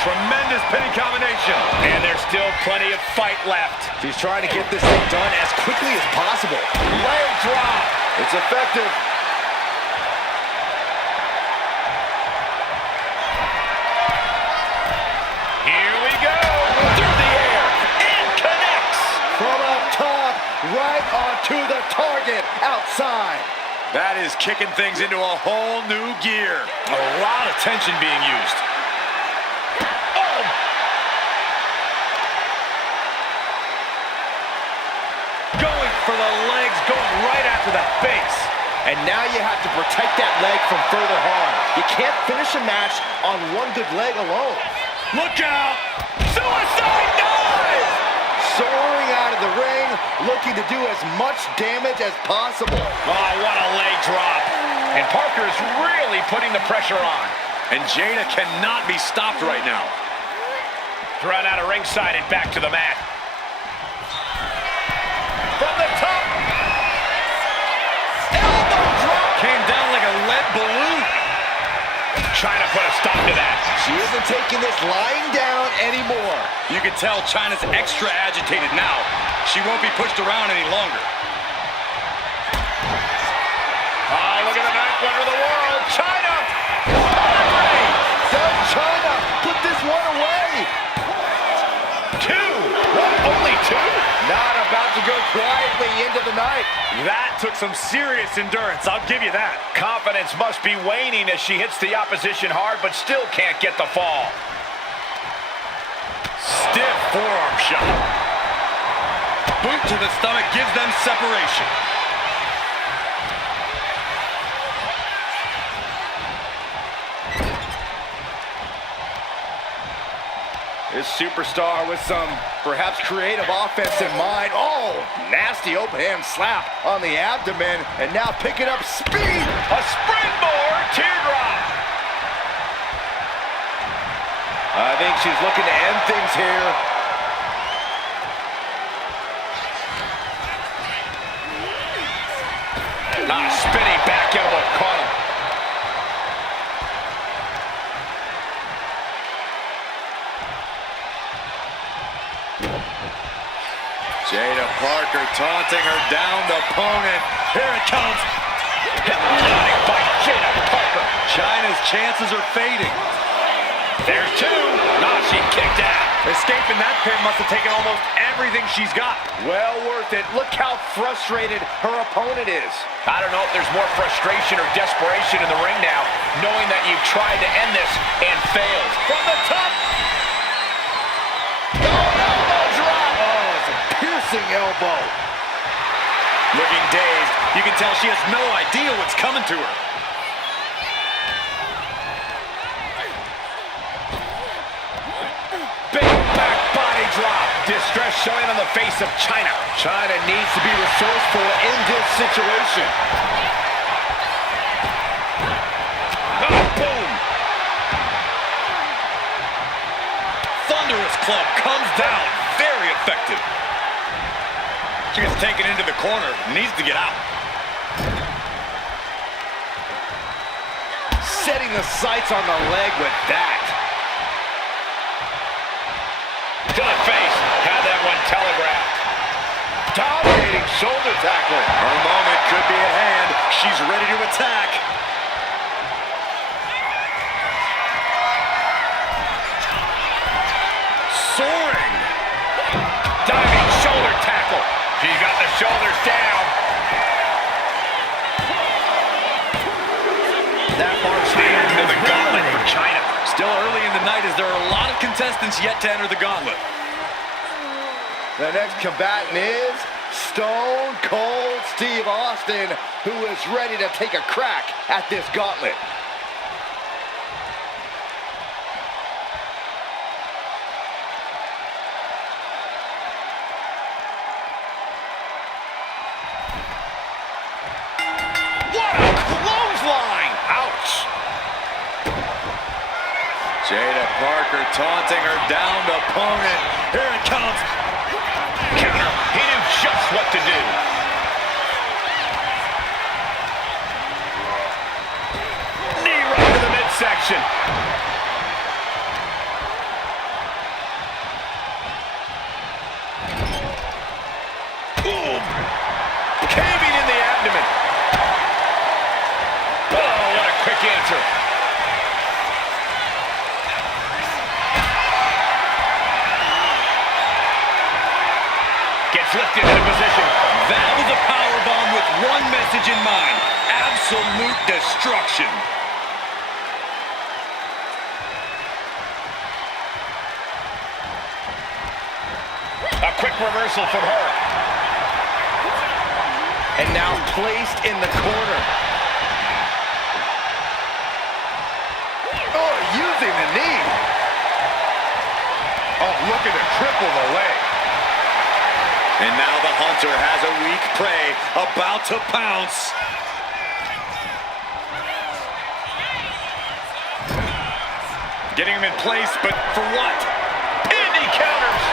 Tremendous pinning combination. And there's still plenty of fight left. She's trying to get this thing done as quickly as possible. Leg drop. It's effective. Here we go. Through the air. And connects. From up top, right onto the target outside. that is kicking things into a whole new gear. A lot of tension being used. Going for the legs, going right after the face. And now you have to protect that leg from further harm. You can't finish a match on one good leg alone. Look out! Suicide dive! soaring out of the ring, looking to do as much damage as possible. Oh, what a leg drop. And Parker is really putting the pressure on. And Jada cannot be stopped right now. Thrown out of ringside and back to the mat. From the top. Elbow drop. Came down like a lead balloon. Trying to put a stop to that. She isn't taking this lying down anymore. You can tell Chyna's extra agitated now. She won't be pushed around any longer. Oh, look at the ninth wonder of the world. Chyna. Does Chyna put this one away? Two. What? Only two? Not about to go quietly into the night. That took some serious endurance, I'll give you that. Confidence must be waning as she hits the opposition hard, but still can't get the fall. Stiff forearm shot. Boot to the stomach gives them separation. This superstar with some perhaps creative offense in mind. Oh, nasty overhand slap on the abdomen, and now picking up speed. A springboard teardrop. I think she's looking to end things here. Spinning back elbow caught him. Jada Parker taunting her down the opponent. Here it comes. Hypnotic by Jada Parker. Chyna's chances are fading. There's two. She kicked out. Escaping that pin must have taken almost everything she's got. Well worth it. Look how frustrated her opponent is. I don't know if there's more frustration or desperation in the ring now, knowing that you've tried to end this and failed. From the top. Elbow drop. Oh, it's a piercing elbow. Looking dazed. You can tell she has no idea what's coming to her. Distress showing on the face of Chyna. Chyna needs to be resourceful in this situation. Oh, boom! Thunderous club comes down. Very effective. She gets taken into the corner. Needs to get out. Setting the sights on the leg with that. To the face. Had that one telegraphed. Dominating shoulder tackle. Her moment could be at hand. She's ready to attack. Soaring. Diving shoulder tackle. She's got the shoulders down. That marks the end of the gauntlet for Chyna. Still early in the night as there are a lot of contestants yet to enter the gauntlet. The next combatant is Stone Cold Steve Austin, who is ready to take a crack at this gauntlet. What a clothesline! Ouch! Jada Parker taunting her downed opponent. Here it comes. Counter. He knew just what to do. Knee right to the midsection. Boom. Caving in the abdomen. Oh, what a quick answer. Gets lifted into position. That was a powerbomb with one message in mind. Absolute destruction. A quick reversal from her. And now placed in the corner. Oh, using the knee. Oh, looking to triple the leg. And now the hunter has a weak prey about to pounce. Getting him in place, but for what? And he counters.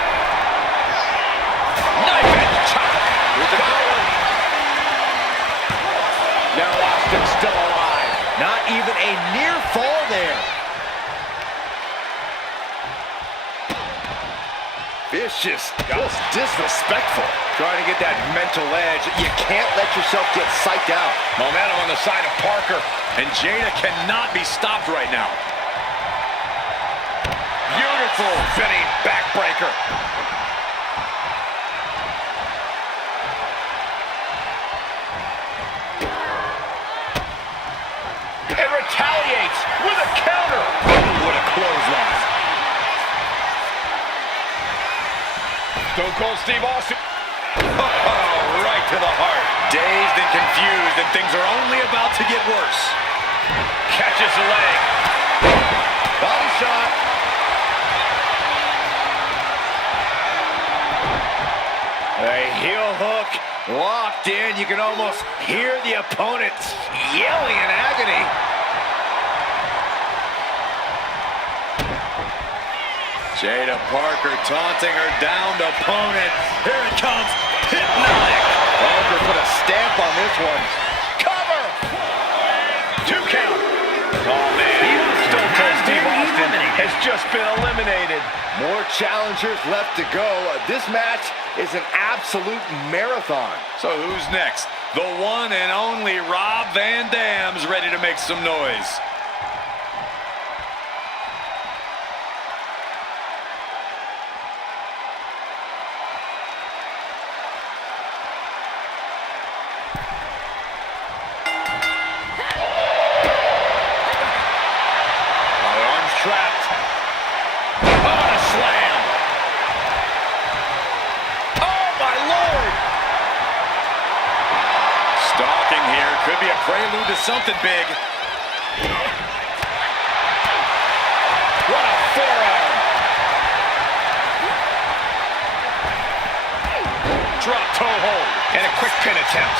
Knife edge chop. Here's the power. Now Austin's still alive. Not even a near fall there. Vicious, just disrespectful. Trying to get that mental edge. You can't let yourself get psyched out. Momentum on the side of Parker. And Jada cannot be stopped right now. Beautiful spinning backbreaker. And retaliates with a counter. What a clothesline. Stone Cold Steve Austin. Oh, right to the heart. Dazed and confused, and things are only about to get worse. Catches the leg. Body shot. A heel hook locked in. You can almost hear the opponent yelling in agony. Jada Parker taunting her downed opponent. Here it comes. Hypnotic. Parker put a stamp on this one. Cover. 2 count. Oh, man. Stone Cold Steve Austin has just been eliminated. More challengers left to go. This match is an absolute marathon. So who's next? The one and only Rob Van Dam's ready to make some noise. Trapped. Oh, a slam. Oh, my Lord. Stalking here could be a prelude to something big. What a forearm. Drop toe hold and a quick pin attempt.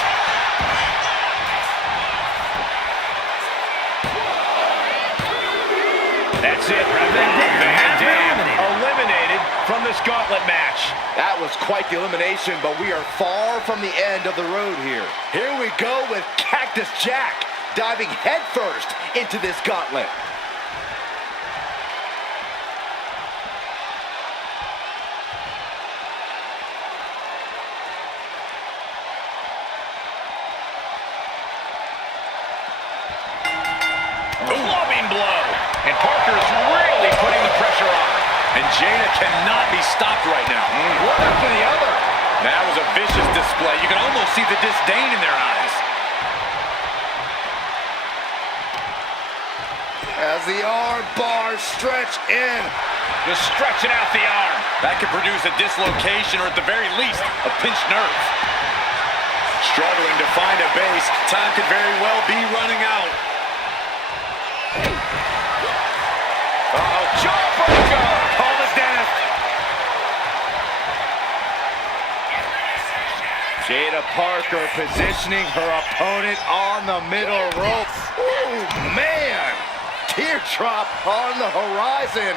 That's it. Van Dam eliminated from this gauntlet match. That was quite the elimination, but we are far from the end of the road here. Here we go with Cactus Jack diving headfirst into this gauntlet. Clubbing blow. And Parker's really putting the pressure on. And Jada cannot be stopped right now. One after the other. That was a vicious display. You can almost see the disdain in their eyes. As the arm bars stretch in. Just stretching out the arm. That could produce a dislocation or at the very least, a pinched nerve. Struggling to find a base. Time could very well be running out. Uh-oh, jawbreaker! Call it death. Jada Parker positioning her opponent on the middle rope. Oh, man! Teardrop on the horizon.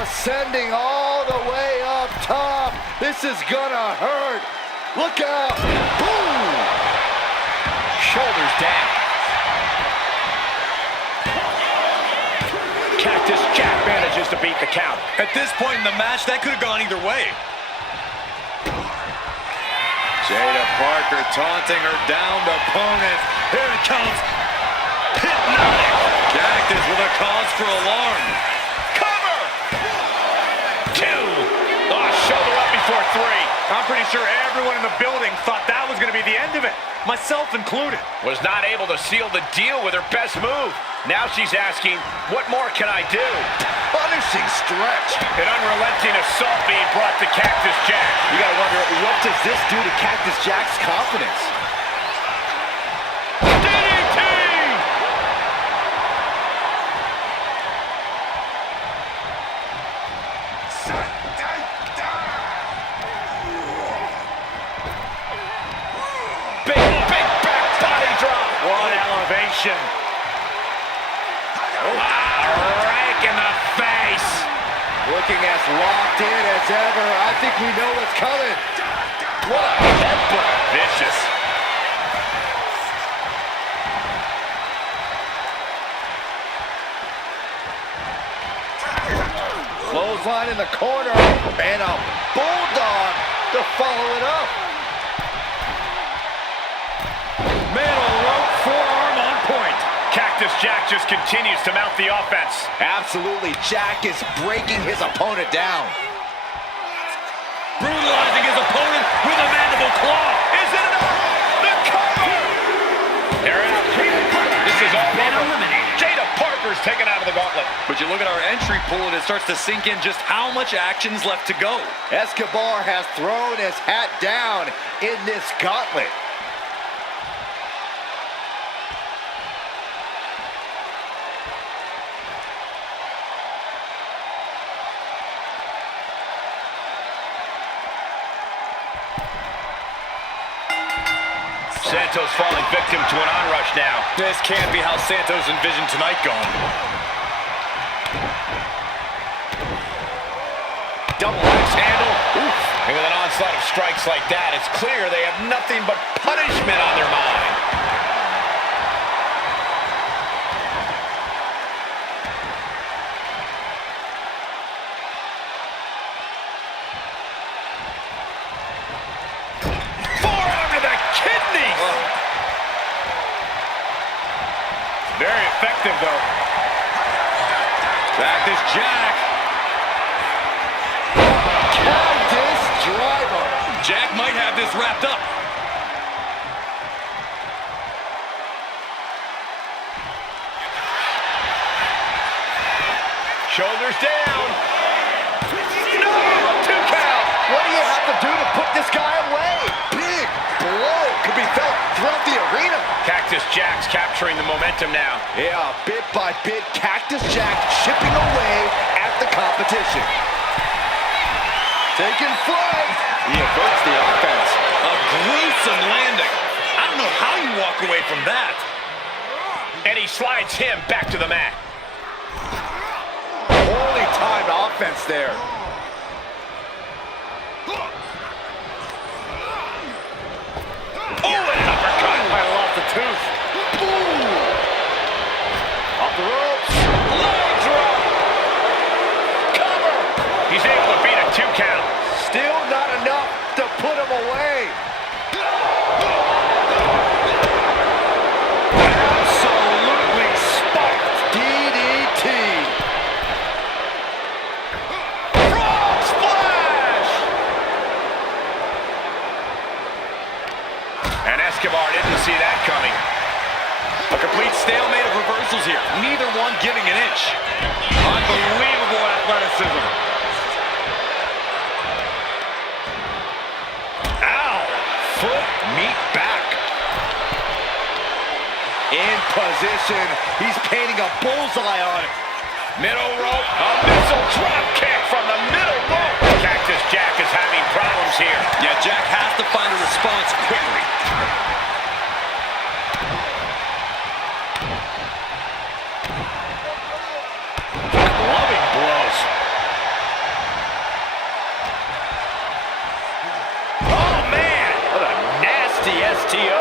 Ascending all the way up top. This is gonna hurt. Look out. Boom! Shoulders down. Cactus Jack manages to beat the count. At this point in the match, that could have gone either way. Jada Parker taunting her downed opponent. Here it comes. Hypnotic. Cactus with a cause for alarm. Cover! 2. Oh, shoulder up before 3. I'm pretty sure everyone in the building thought that was going to be the end of it, myself included. Was not able to seal the deal with her best move. Now she's asking, what more can I do? Punishing stretch. An unrelenting assault being brought to Cactus Jack. You gotta wonder, what does this do to Cactus Jack's confidence? DDT! submission. Right in the face. Looking as locked in as ever. I think we know what's coming. What a headbutt. Vicious. Clothesline in the corner. And a bulldog to follow it up. Middle rope forearm on point. Cactus Jack just continues to mount the offense. Absolutely, Jack is breaking his opponent down. Brutalizing his opponent with a mandible claw. Is it enough? The cover! They're out. This is all Been over. eliminated. Jada Parker's taken out of the gauntlet. But you look at our entry pool and it starts to sink in just how much action's left to go. Escobar has thrown his hat down in this gauntlet. Santos falling victim to an onrush now. This can't be how Santos envisioned tonight going. Double axe handle. Oof. And with an onslaught of strikes like that, it's clear they have nothing but punishment on their mind. Forearm to the kidneys. Very effective, though. Cactus Jack. Cactus driver. Jack might have this wrapped up. Shoulders down. No! 2 count. What do you have to do to put this guy away? Big blow could be felt throughout the arena. Cactus Jack's capturing the momentum now. Yeah, bit by bit, Cactus Jack chipping away at the competition. Taking flight. He averts the offense. A gruesome landing. I don't know how you walk away from that. And he slides him back to the mat. Holy timed offense there. Oh, and an uppercut. Might have lost a tooth. Ooh. Off the ropes. Low drop. Cover. He's able to beat a 2 count. Still not enough to put him away. Absolutely spiked. DDT. Frog splash. And Escobar didn't see that coming. A complete stalemate of reversals here. Neither one giving an inch. Unbelievable athleticism. Ow. Foot meet back. In position. He's painting a bullseye on it. Middle rope. A missile drop kick from the middle rope. Cactus Jack is having problems here. Yeah, Jack has to find a response quickly. Loving blows. Oh, man. What a nasty STO.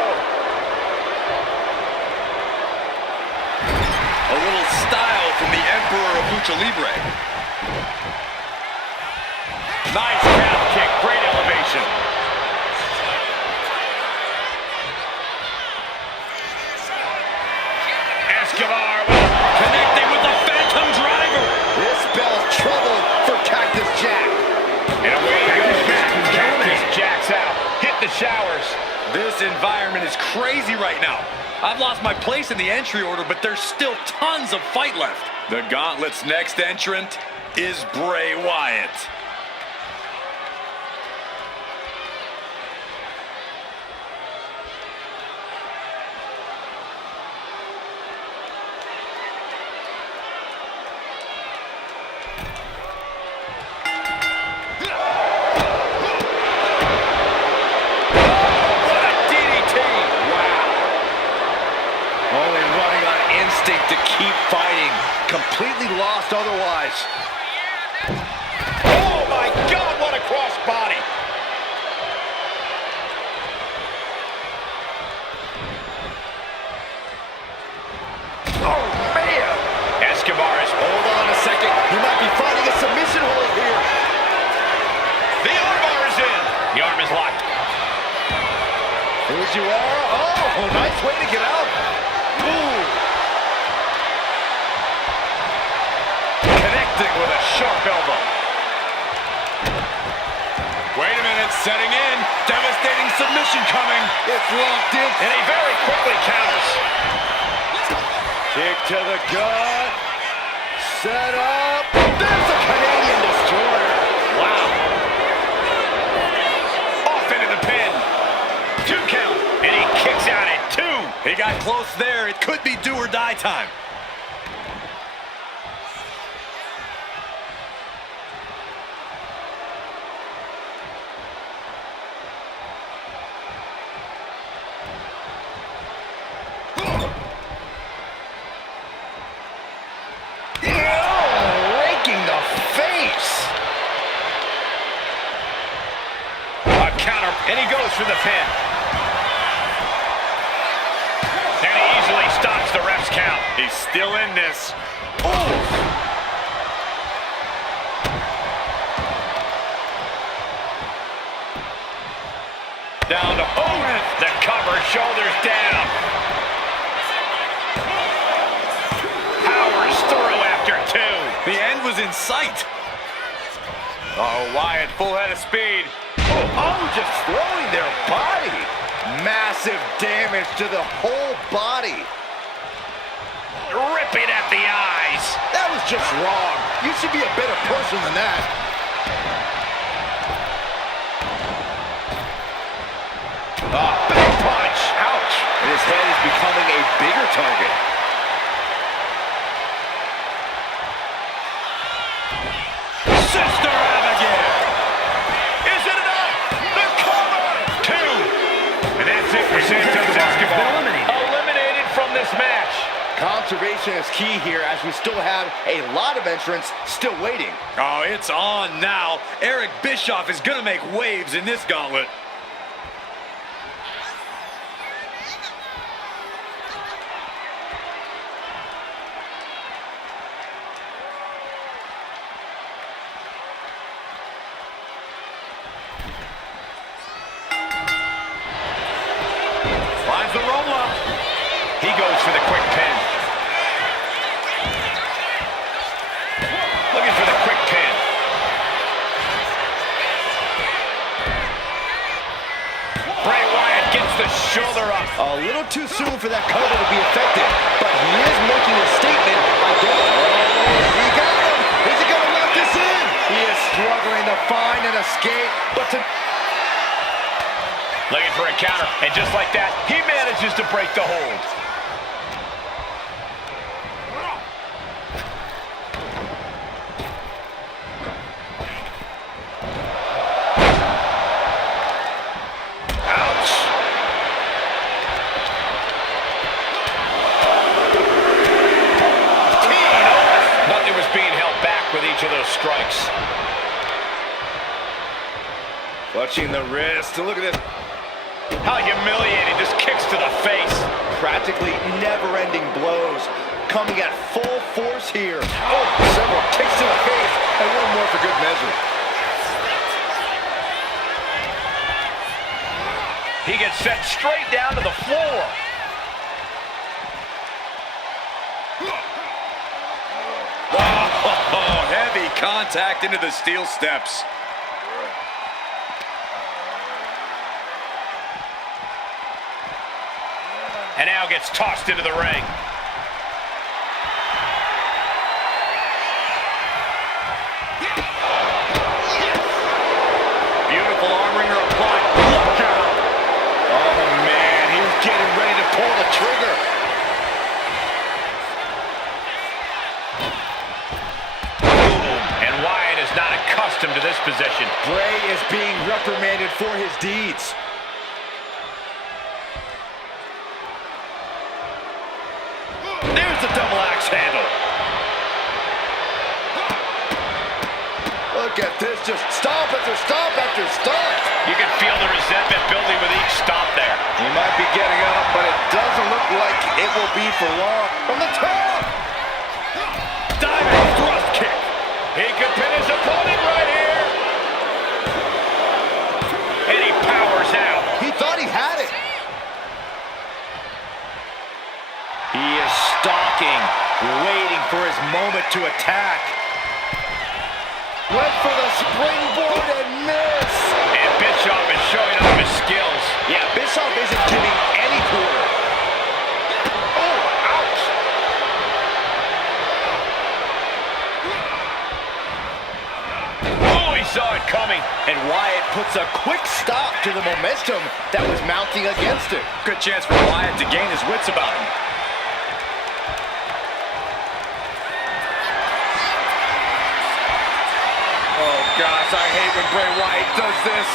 A little style from the Emperor of Lucha Libre. Nice calf kick. Great elevation. Escobar connecting with the Phantom Driver. This spells trouble for Cactus Jack. And away he goes. Cactus Jack's out. Hit the showers. This environment is crazy right now. I've lost my place in the entry order, but there's still tons of fight left. The Gauntlet's next entrant is Bray Wyatt. Only running keep fighting. Completely lost otherwise. Oh my God, what a cross body. Oh, man. Escobar is... Hold on a second. He might be finding a submission hold here. The armbar is in. The arm is locked. Fujiwara. Oh, nice way to get out. Ooh. Connecting with a sharp elbow. Wait a minute, setting in. Devastating submission coming. It's locked in. And he very quickly counters. Kick to the gut. Set up. There's a Canadian destroyer. Wow. Off into the pin. 2 count. And he kicks out at 2. He got close there. It could be do or die time. Raking the face. A counter. And he goes for the pin. And he easily stops the ref's count. He's still in this. Down to the cover, shoulders down. Powers through after 2. The end was in sight. Oh, Wyatt, full head of speed. Oh, just throwing their body. Massive damage to the whole body. Ripping at the eyes. That was just wrong. You should be a better person than that. Big punch. Ouch. And his head is becoming a bigger target. Sister Abigail. Is it enough? The cover. 2. And that's it for Santos Escobar. Eliminated from this match. Conservation is key here as we still have a lot of entrants still waiting. Oh, it's on now. Eric Bischoff is going to make waves in this gauntlet. Finds the roll-up. He goes for the quick pin. Looking for the quick pin. Bray Wyatt gets the shoulder up. A little too soon for that cover to be effective, but he is making a statement. He got him. Is he going to lock this in? He is struggling to find an escape, but to... Looking for a counter, and just like that, he manages to break the hold. Ouch. Nothing was being held back with each of those strikes. Clutching the wrist. Look at this. How humiliating, just kicks to the face. Practically never-ending blows coming at full force here. Oh, several kicks to the face, and one more for good measure. He gets sent straight down to the floor. Oh, heavy contact into the steel steps. And now gets tossed into the ring. Beautiful arm wringer applied. Look out! Oh, man, he's getting ready to pull the trigger. And Wyatt is not accustomed to this position. Bray is being reprimanded for his deeds. There's the double axe handle. Look at this, just stomp after stomp after stomp. You can feel the resentment building with each stomp there. He might be getting up, but it doesn't look like it will be for long. From the top! Diving thrust kick. He could pin his opponent right here. And he powers out. He thought he had it. He is stalking, waiting for his moment to attack. Went for the springboard and missed. And Bischoff is showing off his skills. Yeah, Bischoff isn't giving any quarter. Oh, ouch. Oh, he saw it coming. And Wyatt puts a quick stop to the momentum that was mounting against him. Good chance for Wyatt to gain his wits about him. Oh, gosh, I hate when Bray Wyatt does this.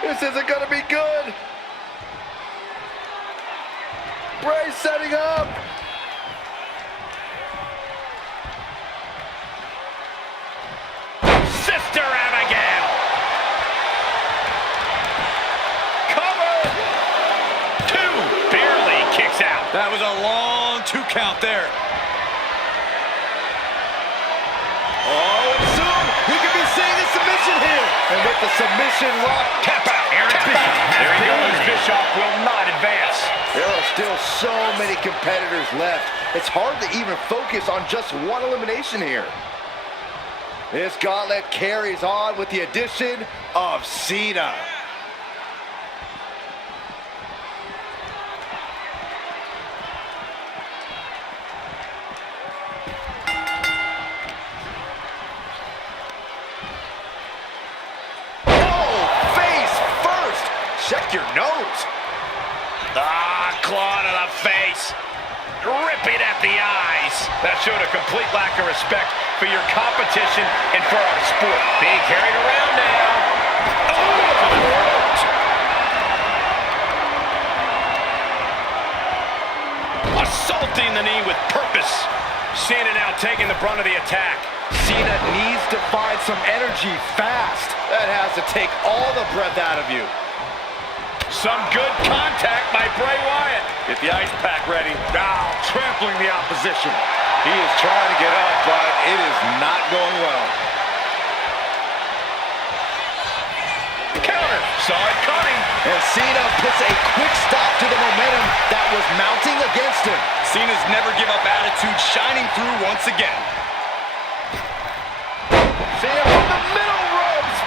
This isn't gonna be good. Bray setting up. Sister Abigail. Cover. 2. Barely kicks out. That was a long 2 count there. Oh, and soon we could be seeing a submission here. And with the submission lock, Tap out. Eric Bischoff. There he goes. Bischoff will not advance. there are still so many competitors left. It's hard to even focus on just one elimination here. This gauntlet carries on with the addition of Cena. Check your nose. Claw to the face. Ripping at the eyes. That showed a complete lack of respect for your competition and for our sport. Being carried around now. Oh, to the throat. Assaulting the knee with purpose. Cena now taking the brunt of the attack. Cena needs to find some energy fast. That has to take all the breath out of you. Some good contact by Bray Wyatt. Get the ice pack ready. Now, trampling the opposition. He is trying to get up, but it is not going well. Counter. Saw it coming. And Cena puts a quick stop to the momentum that was mounting against him. Cena's never give up attitude shining through once again. Cena from the middle ropes.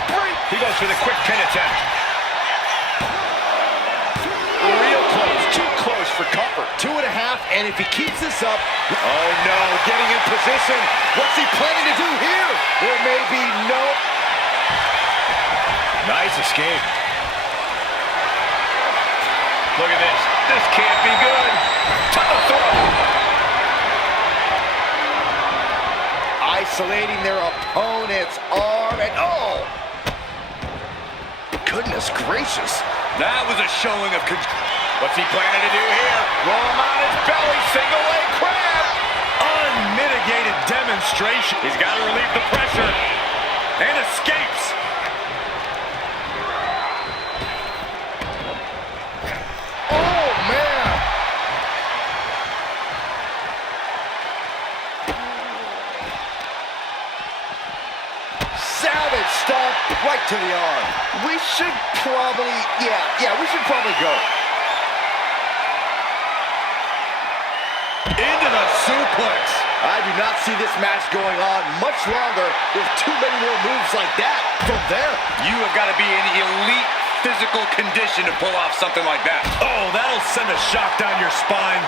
He goes for the quick pin attempt. Real close, too close for comfort. 2.5, and if he keeps this up, oh no, getting in position. What's he planning to do here? There may be no... Nice escape. Look at this. This can't be good. To the throat. Isolating their opponent's arm, and oh! Goodness gracious. That was a showing of control. What's he planning to do here? Roll him on his belly. Single leg crab. Unmitigated demonstration. He's got to relieve the pressure. And escapes. Oh, man! Savage stomp right to the arm. We should probably, we should probably go. Into the suplex. I do not see this match going on much longer. There's too many more moves like that from there. You have got to be in elite physical condition to pull off something like that. Oh, that'll send a shock down your spine.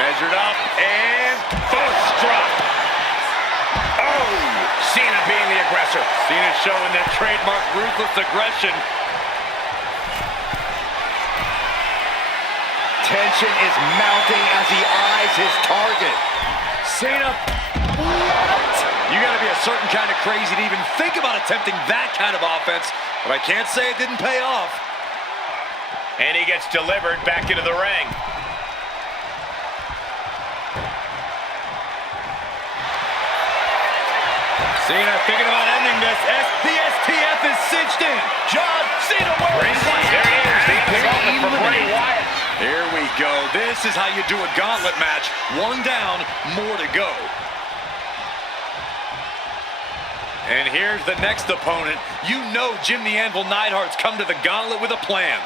Measured up and first drop. Oh, Cena being the aggressor. Cena showing that trademark ruthless aggression. Tension is mounting as he eyes his target. Cena, what? You got to be a certain kind of crazy to even think about attempting that kind of offense, but I can't say it didn't pay off. And he gets delivered back into the ring. Cena thinking about ending this. The STF is cinched in. John Cena wins. There it is. The gauntlet for Bray Wyatt. Here we go. This is how you do a gauntlet match. One down, more to go. And here's the next opponent. You know Jim the Anvil Neidhart's come to the gauntlet with a plan.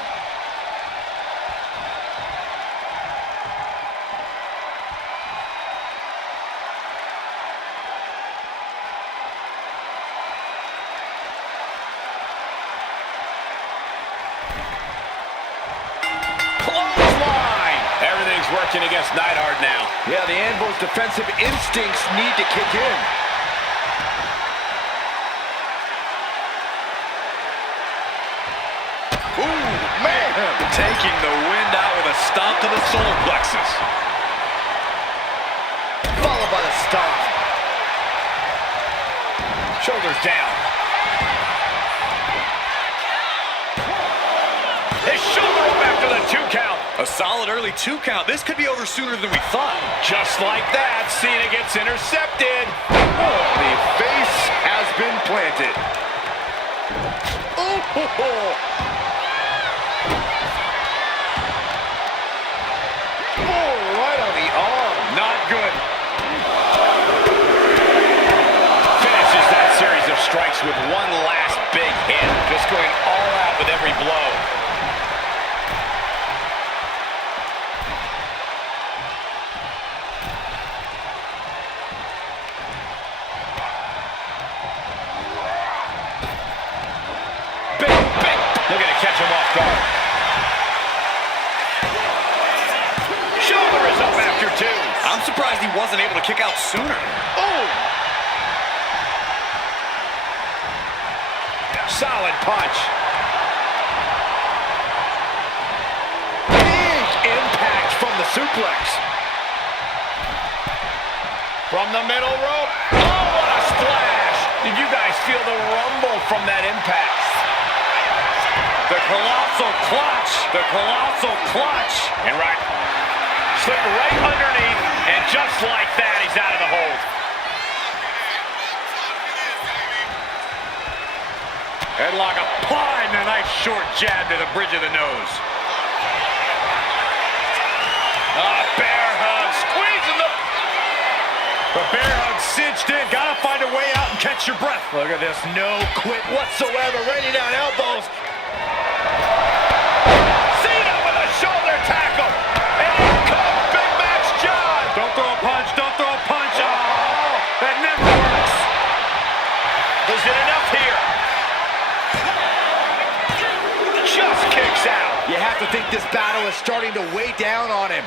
Everything's working against Neidhart now. Yeah, the Anvil's defensive instincts need to kick in. Ooh, man! Taking the wind out with a stomp to the solar plexus. Followed by the stomp. Shoulders down. His shoulder up after the 2 count. A solid early 2 count. This could be over sooner than we thought. Just like that, Cena gets intercepted. The face has been planted. Oh, right on the arm. Not good. Finishes that series of strikes with one last big hit. Just going all out with every blow. Looking to catch him off guard. Shoulder is up after 2. I'm surprised he wasn't able to kick out sooner. Oh! Solid punch. Big impact from the suplex. From the middle rope. Oh, what a splash! Did you guys feel the rumble from that impact? The colossal clutch. The colossal clutch. And right. Slipped right underneath, and just like that, he's out of the hold. Headlock applied and a nice short jab to the bridge of the nose. Bear hug, squeezing The bear hug cinched in. Gotta find a way out and catch your breath. Look at this, no quit whatsoever. Raining down elbows. Cena with a shoulder tackle. And here comes Big Match John. Don't throw a punch. Don't throw a punch. Oh, that never works. Is it enough here? Just kicks out. You have to think this battle is starting to weigh down on him.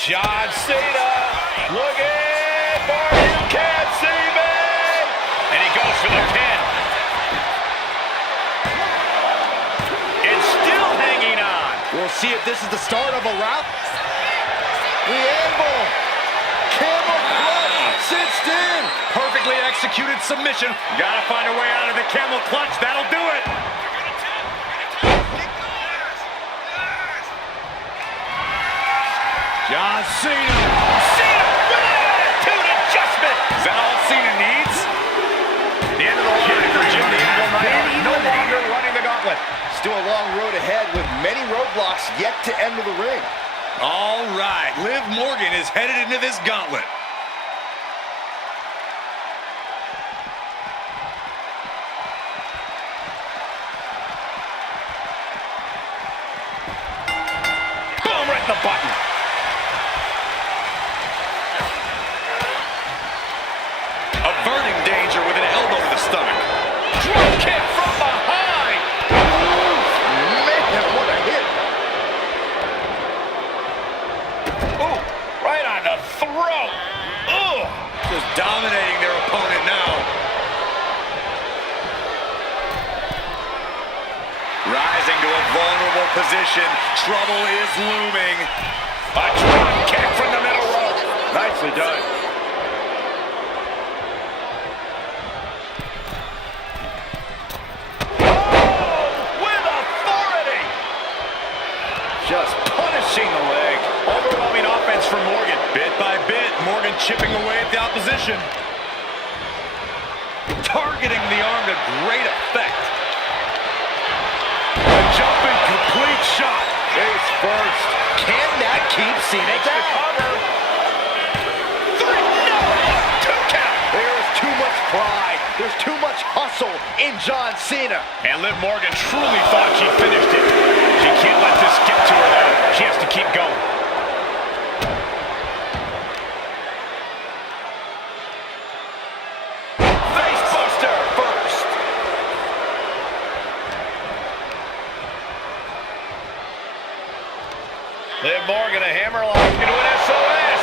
John Cena looking for you can't see me. And he goes for the pin. It's still hanging on. We'll see if this is the start of a rout. The Anvil. Camel clutch. Cinched in. Perfectly executed submission. Gotta find a way out of the camel clutch. That'll do it. John Cena. Cena with an attitude adjustment. Is that all Cena needs? The end of the line for Jim the Anvil Neidhart. No longer running the gauntlet. Still a long road ahead with many roadblocks yet to enter the ring. All right, Liv Morgan is headed into this gauntlet. Boom, right in the button. Averting danger with an elbow to the stomach. Drop kick from behind. Man, what a hit. Ooh, right on the throat. Ugh. Just dominating their opponent now. Rising to a vulnerable position. Trouble is looming. A drop kick from the middle rope. Nicely done. With authority. Just punishing the leg. Over the for Morgan. Bit by bit, Morgan chipping away at the opposition. Targeting the arm to great effect. A jumping complete shot. Face first. Can that keep Cena down? There is too much pride. There's too much hustle in John Cena. And Liv Morgan truly thought she finished it. She can't let this get to her though. She has to keep going. Facebuster first. Liv Morgan, a hammerlock into an SOS.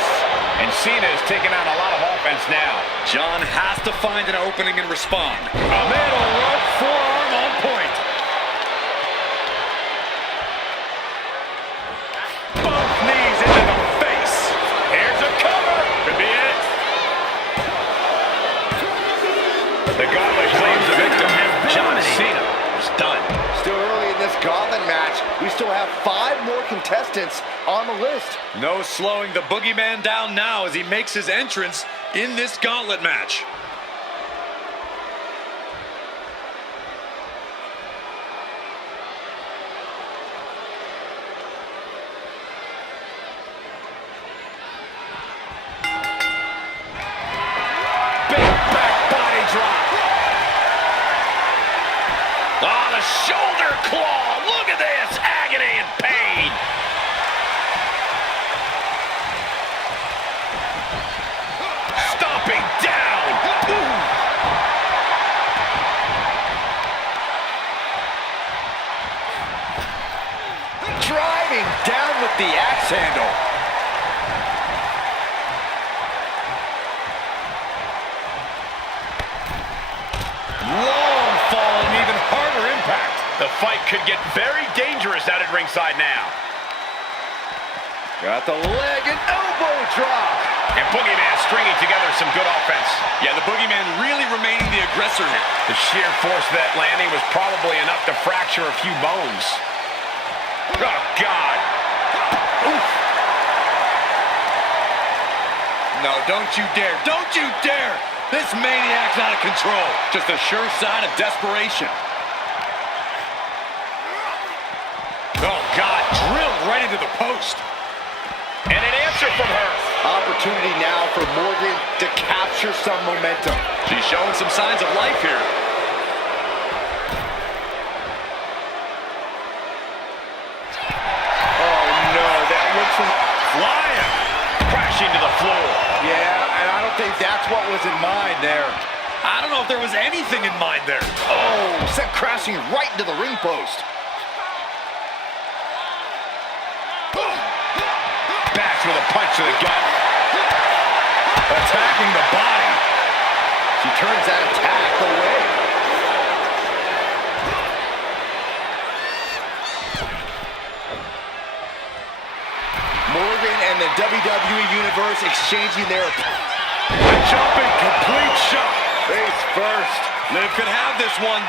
And Cena is taking on a lot of offense now. John has to find an opening and respond. A middle rope forearm on point. Both knees into the face. Here's a cover. Could be it. The gauntlet claims the victim. John Cena is done. Still early in this gauntlet match. We still have 5 more contestants on the list. No slowing the boogeyman down now as he makes his entrance in this gauntlet match. Big back body drop. Oh, the shoulder claw. Look at this. Agony and pain. Stomping down. Ooh. Driving down with the axe handle. Long fall and even harder impact. The fight could get very dangerous out at ringside now. Got the leg and elbow drop. And Boogeyman stringing together some good offense. Yeah, the boogeyman really remaining the aggressor here. The sheer force of that landing was probably enough to fracture a few bones. Oh, God. Oof. No, don't you dare. Don't you dare. This maniac's out of control. Just a sure sign of desperation. Oh, God. Drilled right into the post. And an answer from her. Opportunity now for Morgan to capture some momentum. She's showing some signs of life here. Oh no, that looks from Flying. Crashing to the floor. yeah, and I don't think that's what was in mind there. I don't know if there was anything in mind there. Oh, sent crashing right into the ring post. Bash with a punch to the gut. Attacking the body. She turns that attack away. Morgan and the WWE Universe exchanging their A jumping complete shot. face first. Liv could have this one.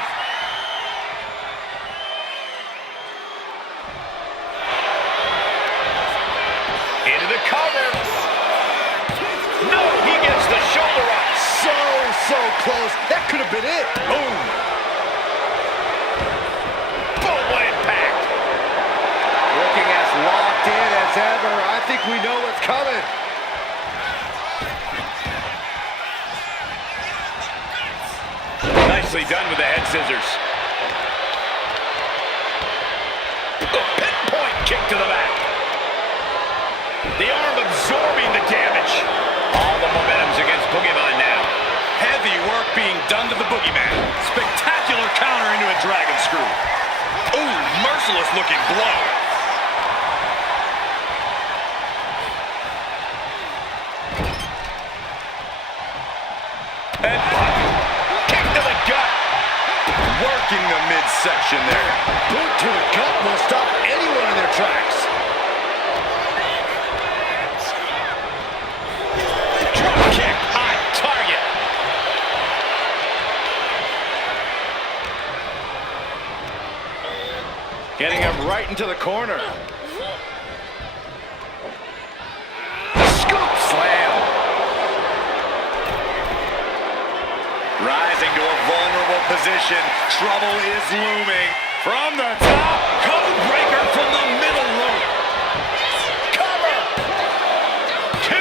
Into the cover. No, he gets the shoulder up. So close. That could have been it. Boom. Boom, what impact. Looking as locked in as ever. I think we know what's coming. Nicely done with the head scissors. A pinpoint kick to the back. The arm absorbing the damage. All the momentum's against Boogeyman now. Heavy work being done to the boogeyman. Spectacular counter into a dragon screw. Ooh, merciless looking blow. And kick to the gut. Working the midsection there. Boot to the gut will stop anyone in their tracks. Drop kick, high target. Getting him right into the corner. position. Trouble is looming. From the top. Code breaker from the middle rope. Cover. 2.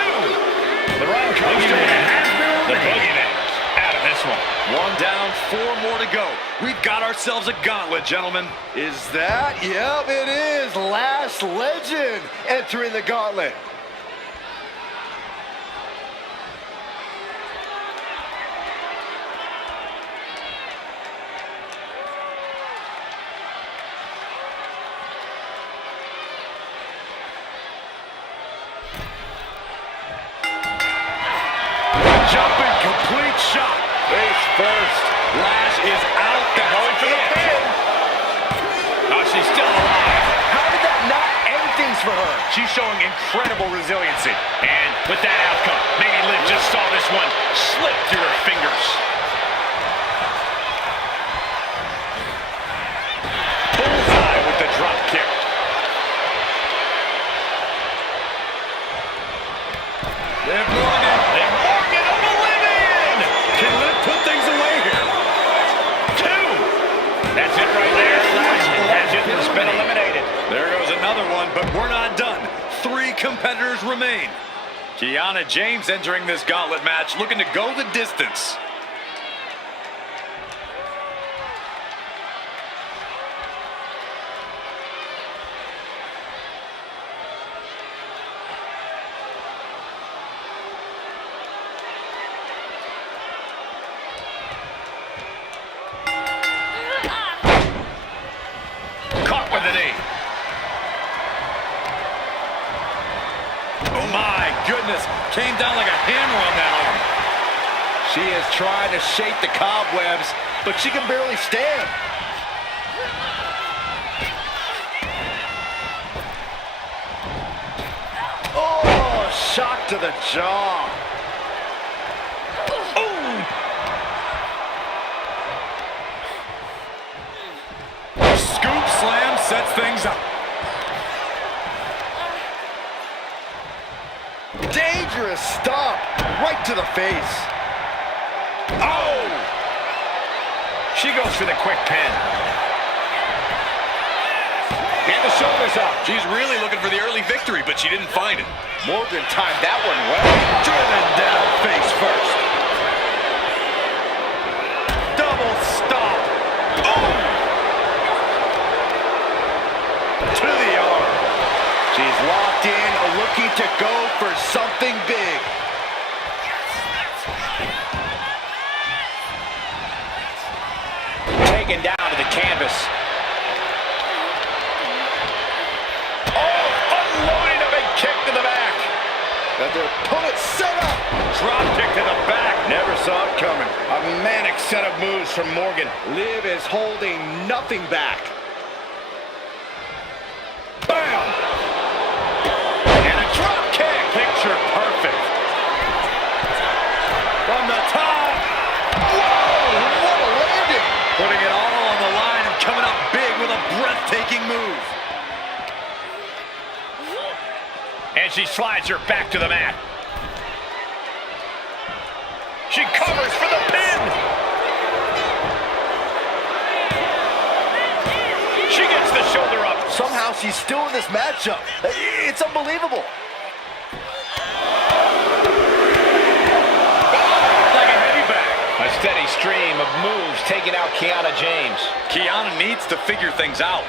The run comes to an end. The boogeyman out of this one. One down, 4 more to go. We've got ourselves a gauntlet, gentlemen. Is that? Yep, it is. Last Legend entering the gauntlet. Jumping complete shot. Face first. Lash is out. They're going for the pin. Oh, she's still alive. How did that not end things for her? She's showing incredible resiliency. And with that outcome, maybe Liv just saw this one slip through her fingers. Bullseye with the drop kick. Liv Morgan. Liv Morgan oblivion! Can Liv put things away here? 2. That's it right there. Legend has been eliminated. There goes another one, but we're not done. 3 competitors remain. Kiana James entering this gauntlet match, looking to go the distance. Caught with an knee. Oh my goodness, came down like a hammer on that arm. She is trying to shake the cobwebs, but she can barely stand. Oh, shock to the jaw. Scoop slam sets things up. Dangerous stomp right to the face. Oh! She goes for the quick pin. And the shoulders up. She's really looking for the early victory, but she didn't find it. Morgan timed that one well. Driven down face first. Double stop. Oh! To the arm. She's locked in, looking to go for something big. Taken down to the canvas. Oh, unloading a big kick to the back. Got their opponent set up. Drop kick to the back. Never saw it coming. A manic set of moves from Morgan. Liv is holding nothing back. Bam! And a drop kick. Picture perfect. From the top. Whoa, what a landing. Putting it all on the line and coming up big with a breathtaking move. And she slides her back to the mat. She covers for the pin. She gets the shoulder up. Somehow she's still in this matchup. It's unbelievable. Like a heavy bag. A steady stream of moves taking out Kiana James. Kiana needs to figure things out.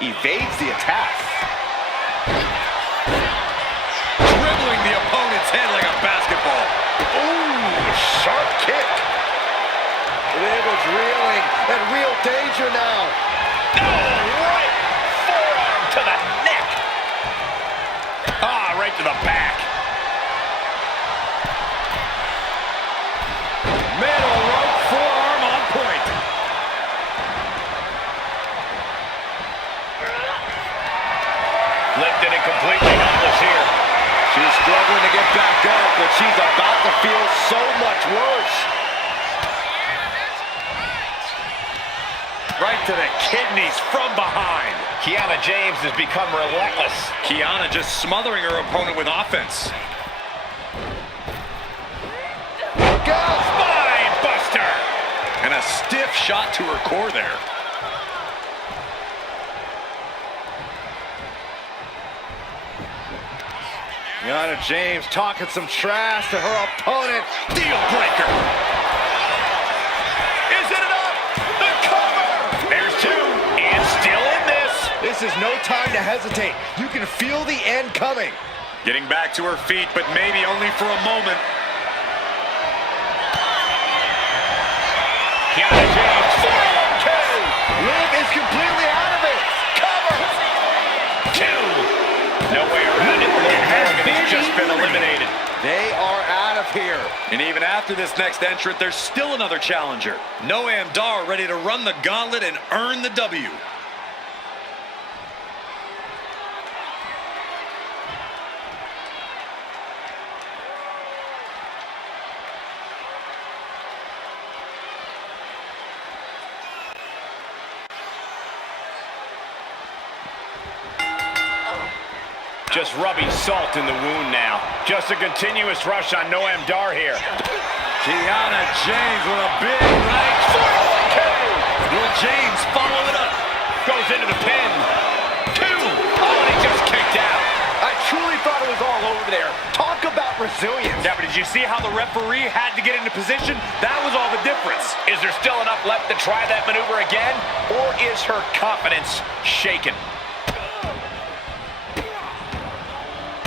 Evades the attack. Dribbling the opponent's head like a basketball. Ooh, sharp kick. Liv is reeling, in real danger now. Oh, right forearm to the neck. Ah, right to the back. Middle rope forearm on point. Lifted and completely helpless here. She's struggling to get back up, but she's about to feel so much worse. Right to the kidneys from behind. Kiana James has become relentless. Kiana just smothering her opponent with offense. shot to her core there. James talking some trash to her opponent. Deal breaker. Is it enough? The cover. There's two. And still in this. This is no time to hesitate. You can feel the end coming. Getting back to her feet, but maybe only for a moment. Kiana James. 4-1-2. Liv is completely out of it. Cover. Two. No way around it. It's just been eliminated. They are out of here. And even after this next entrant, there's still another challenger. DAY ready to run the gauntlet and earn the W. Just rubbing salt in the wound now. Just a continuous rush on Noam Dar here. Kiana James with a big right. 4-1-2. Will James follow it up? Goes into the pin. Two. Oh, and he just kicked out. I truly thought it was all over there. Talk about resilience. Yeah, but did you see how the referee had to get into position? That was all the difference. Is there still enough left to try that maneuver again? Or is her confidence shaken?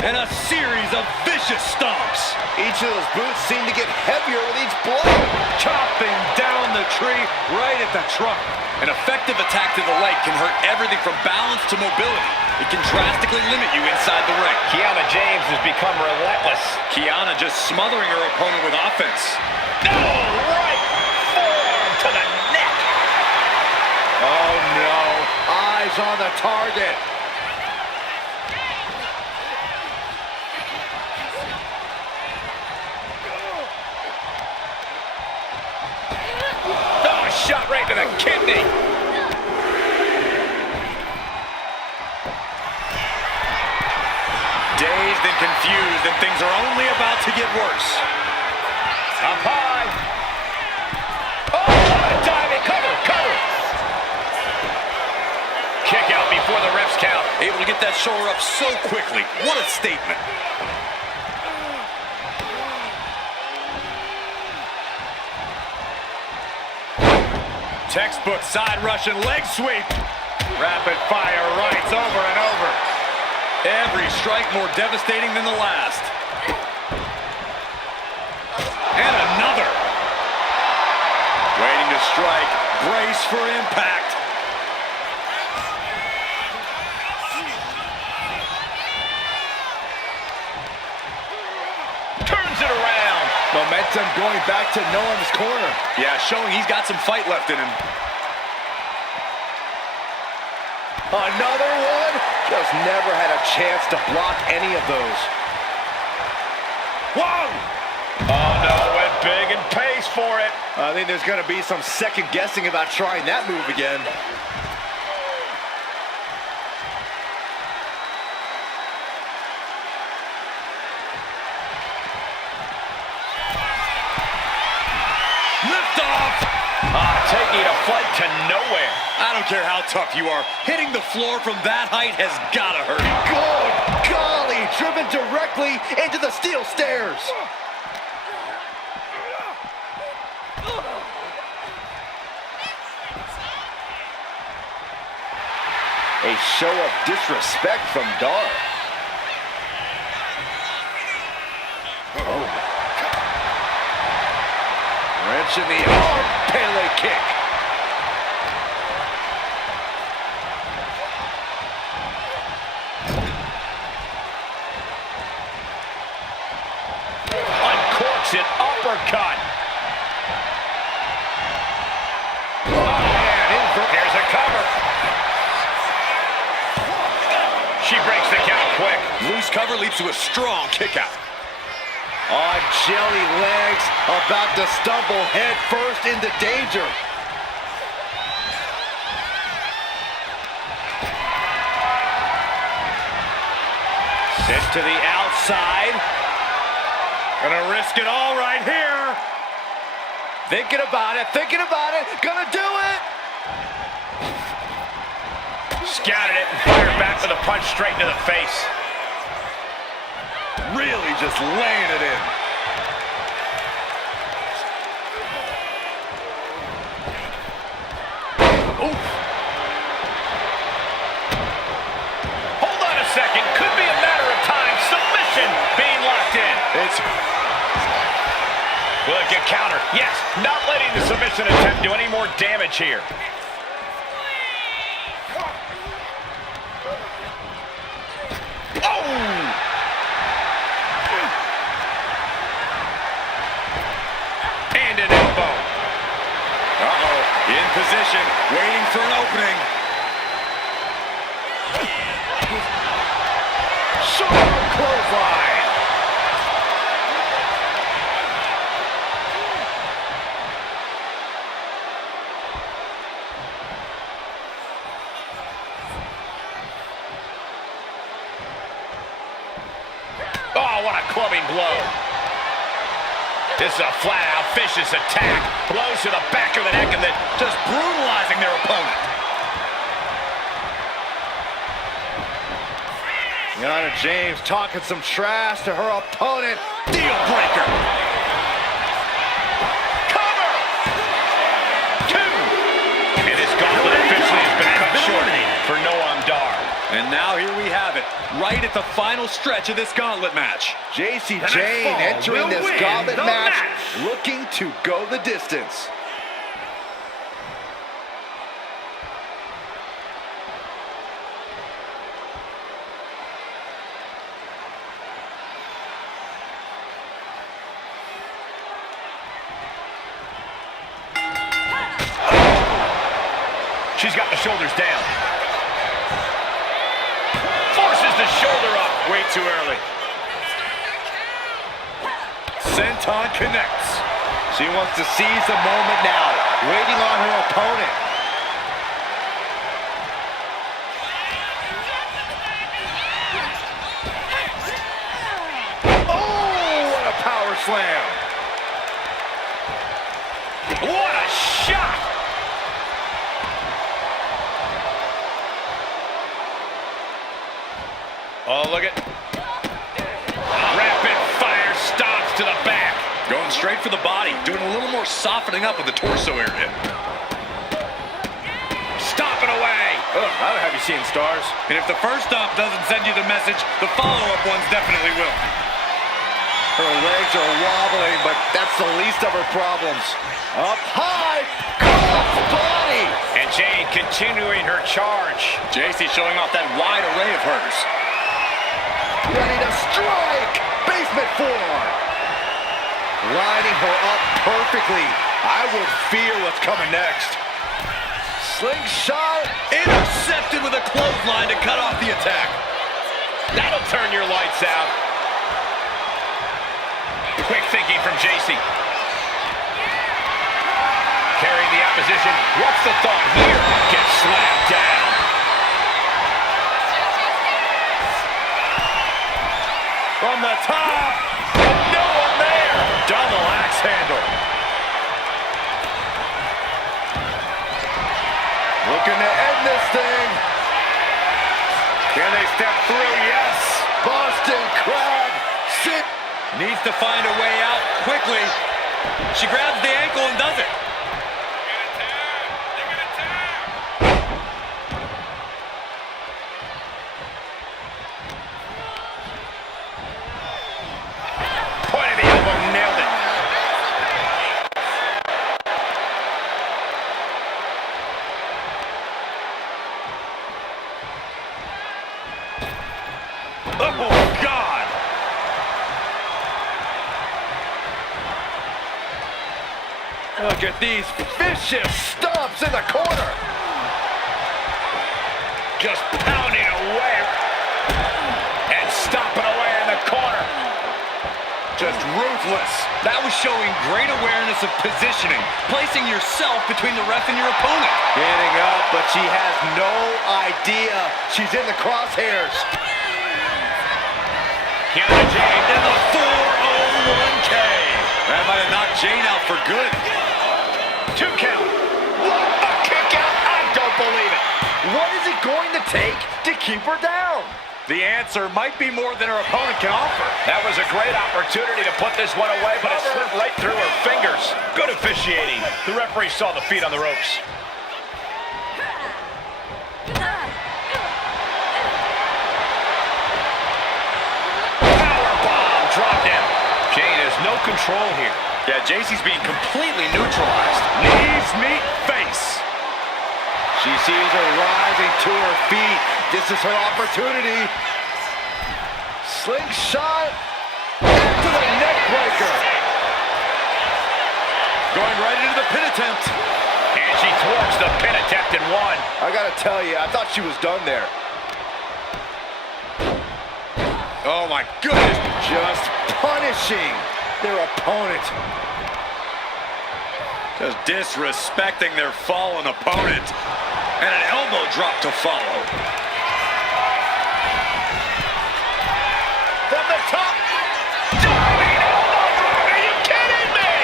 And a series of vicious stomps. Each of those boots seem to get heavier with each blow. Chopping down the tree right at the trunk. An effective attack to the leg can hurt everything from balance to mobility. It can drastically limit you inside the ring. Kiana James has become relentless. Kiana just smothering her opponent with offense. No, right forearm to the neck. Oh no, eyes on the target. Shot right to the kidney. Dazed and confused, and things are only about to get worse. Up high. Oh, what a diving cover, cover. Kick out before the ref's count. Able to get that shoulder up so quickly. What a statement. Textbook side Russian leg sweep. Rapid fire rights over and over. Every strike more devastating than the last. And another. Waiting to strike. Brace for impact. Turns it around. Momentum going back to Noam's corner. Yeah, showing he's got some fight left in him. Another one. Just never had a chance to block any of those. Whoa! Oh no, went big and pays for it. I think there's going to be some second guessing about trying that move again. Taking a flight to nowhere. I don't care how tough you are. Hitting the floor from that height has got to hurt. Good golly, driven directly into the steel stairs. A show of disrespect from Dar. Oh. Wrenching the arm, Pele kick. Uncorks it, uppercut. Oh, man, here's a cover. She breaks the count quick. Loose cover leads to a strong kick out. On jelly legs, about to stumble head first into danger. Sits to the outside. Gonna risk it all right here. Thinking about it, gonna do it! Scouted it and fired back with a punch straight to the face. Really just laying it in. Oof. Hold on a second. Could be a matter of time. Submission being locked in. Will it get countered? Yes. Not letting the submission attempt do any more damage here. And an elbow. In position, waiting for an opening. Sharp clothesline. Oh, what a clubbing blow. This is a flat-out vicious attack. Blows to the back of the neck and then just brutalizing their opponent. Yana James talking some trash to her opponent. Deal breaker. Cover. 2. And this gauntlet officially has been cut short for Noam Dar. And now here we have it, right at the final stretch of this gauntlet match. JC next Jane fall entering will this win gauntlet the match, match. looking to go the distance. She's got the shoulders down. Forces the shoulder up. Way too early. Senton connects. She wants to seize the moment now, waiting on her opponent. Oh, what a power slam. What a shot! Oh, look at... Rapid fire stomps to the back. Going straight for the body, doing a little more softening up of the torso area. Stomping away. I'll have you seeing stars. And if the first stomp doesn't send you the message, the follow-up ones definitely will. Her legs are wobbling, but that's the least of her problems. Up high, cross body. And Jane continuing her charge. JC showing off that wide array of hers. Ready to strike! Basement forearm! Lining her up perfectly. I would fear what's coming next. Slingshot! Intercepted with a clothesline to cut off the attack. That'll turn your lights out. Quick thinking from JC. Carrying the opposition. What's the thought here? Gets slammed down. From the top! No one there! Double axe handle. Looking to end this thing. Can they step through? Yes! Boston Crab! Sit! Needs to find a way out quickly. She grabs the ankle and does it. Point of the elbow, nailed it. Oh, God! Look at these vicious stomps in the corner. Just pounding away. And stomping away in the corner. Just ruthless. That was showing great awareness of positioning, placing yourself between the ref and your opponent. Getting up, but she has no idea she's in the crosshairs. Kiana Jane And the 401K. That might have knocked Jane out for good. 2 count. What a kick out. I don't believe it. What is it going to take to keep her down? The answer might be more than her opponent can offer. That was a great opportunity to put this one away, but it slipped right through her fingers. Good officiating. The referee saw the feet on the ropes. Powerbomb, drop down. Jane has no control here. Yeah, JC's being completely neutralized. Knees meet face. She sees her rising to her feet. This is her opportunity. Slingshot to the neck breaker. Going right into the pin attempt. And she thwarts the pin attempt in one. I gotta tell you, I thought she was done there. Oh my goodness. Just punishing their opponent. Just disrespecting their fallen opponent. And an elbow drop to follow. From the top. Diving elbow drop. Are you kidding me?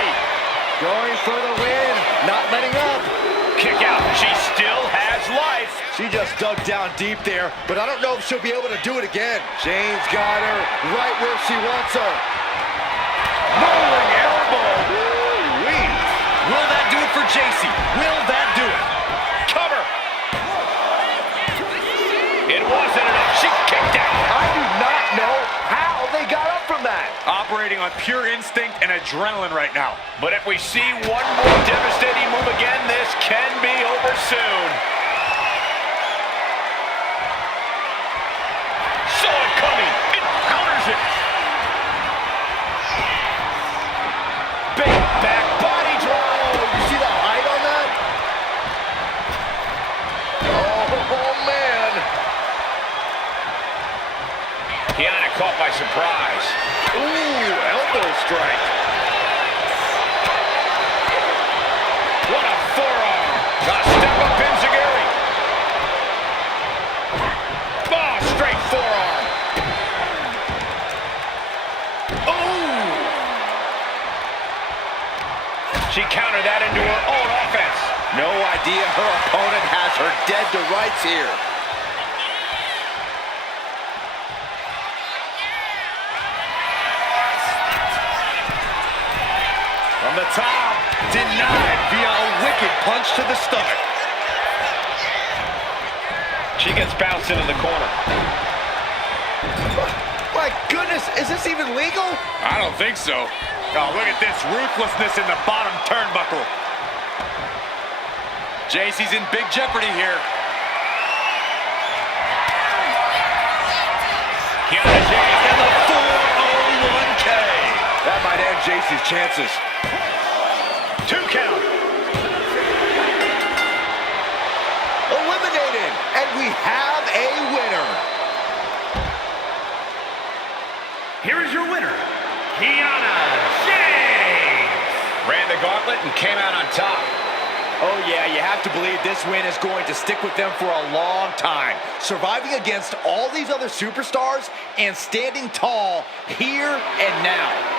Going for the win. Not letting up. Kick out. She still has life. She just dug down deep there, but I don't know if she'll be able to do it again. Jane's got her right where she wants her. Rolling elbow. Woo-wee. Will that do it for JC? Will that do it? Cover. It wasn't enough. She kicked out. I do not know how they got up from that. Operating on pure instinct and adrenaline right now. But if we see one more devastating move again, this can be over soon. Saw it coming. It counters it. Big back body drop. You see the height on that? Oh, man. Kiana caught by surprise. Ooh, elbow strike. What a forearm. A step up enziguri. Oh, straight forearm. Ooh. She countered that into her own offense. No idea her opponent has her dead to rights here. From the top, denied via a wicked punch to the stomach. She gets bounced into the corner. My goodness, is this even legal? I don't think so. Oh, look at this ruthlessness in the bottom turnbuckle. JC's in big jeopardy here. Kiana James in the 401k. That might end JC's chances. 2 count. Eliminated, and we have a winner. Here is your winner, Kiana James. Ran the gauntlet and came out on top. Oh yeah, you have to believe this win is going to stick with them for a long time. Surviving against all these other superstars and standing tall here and now.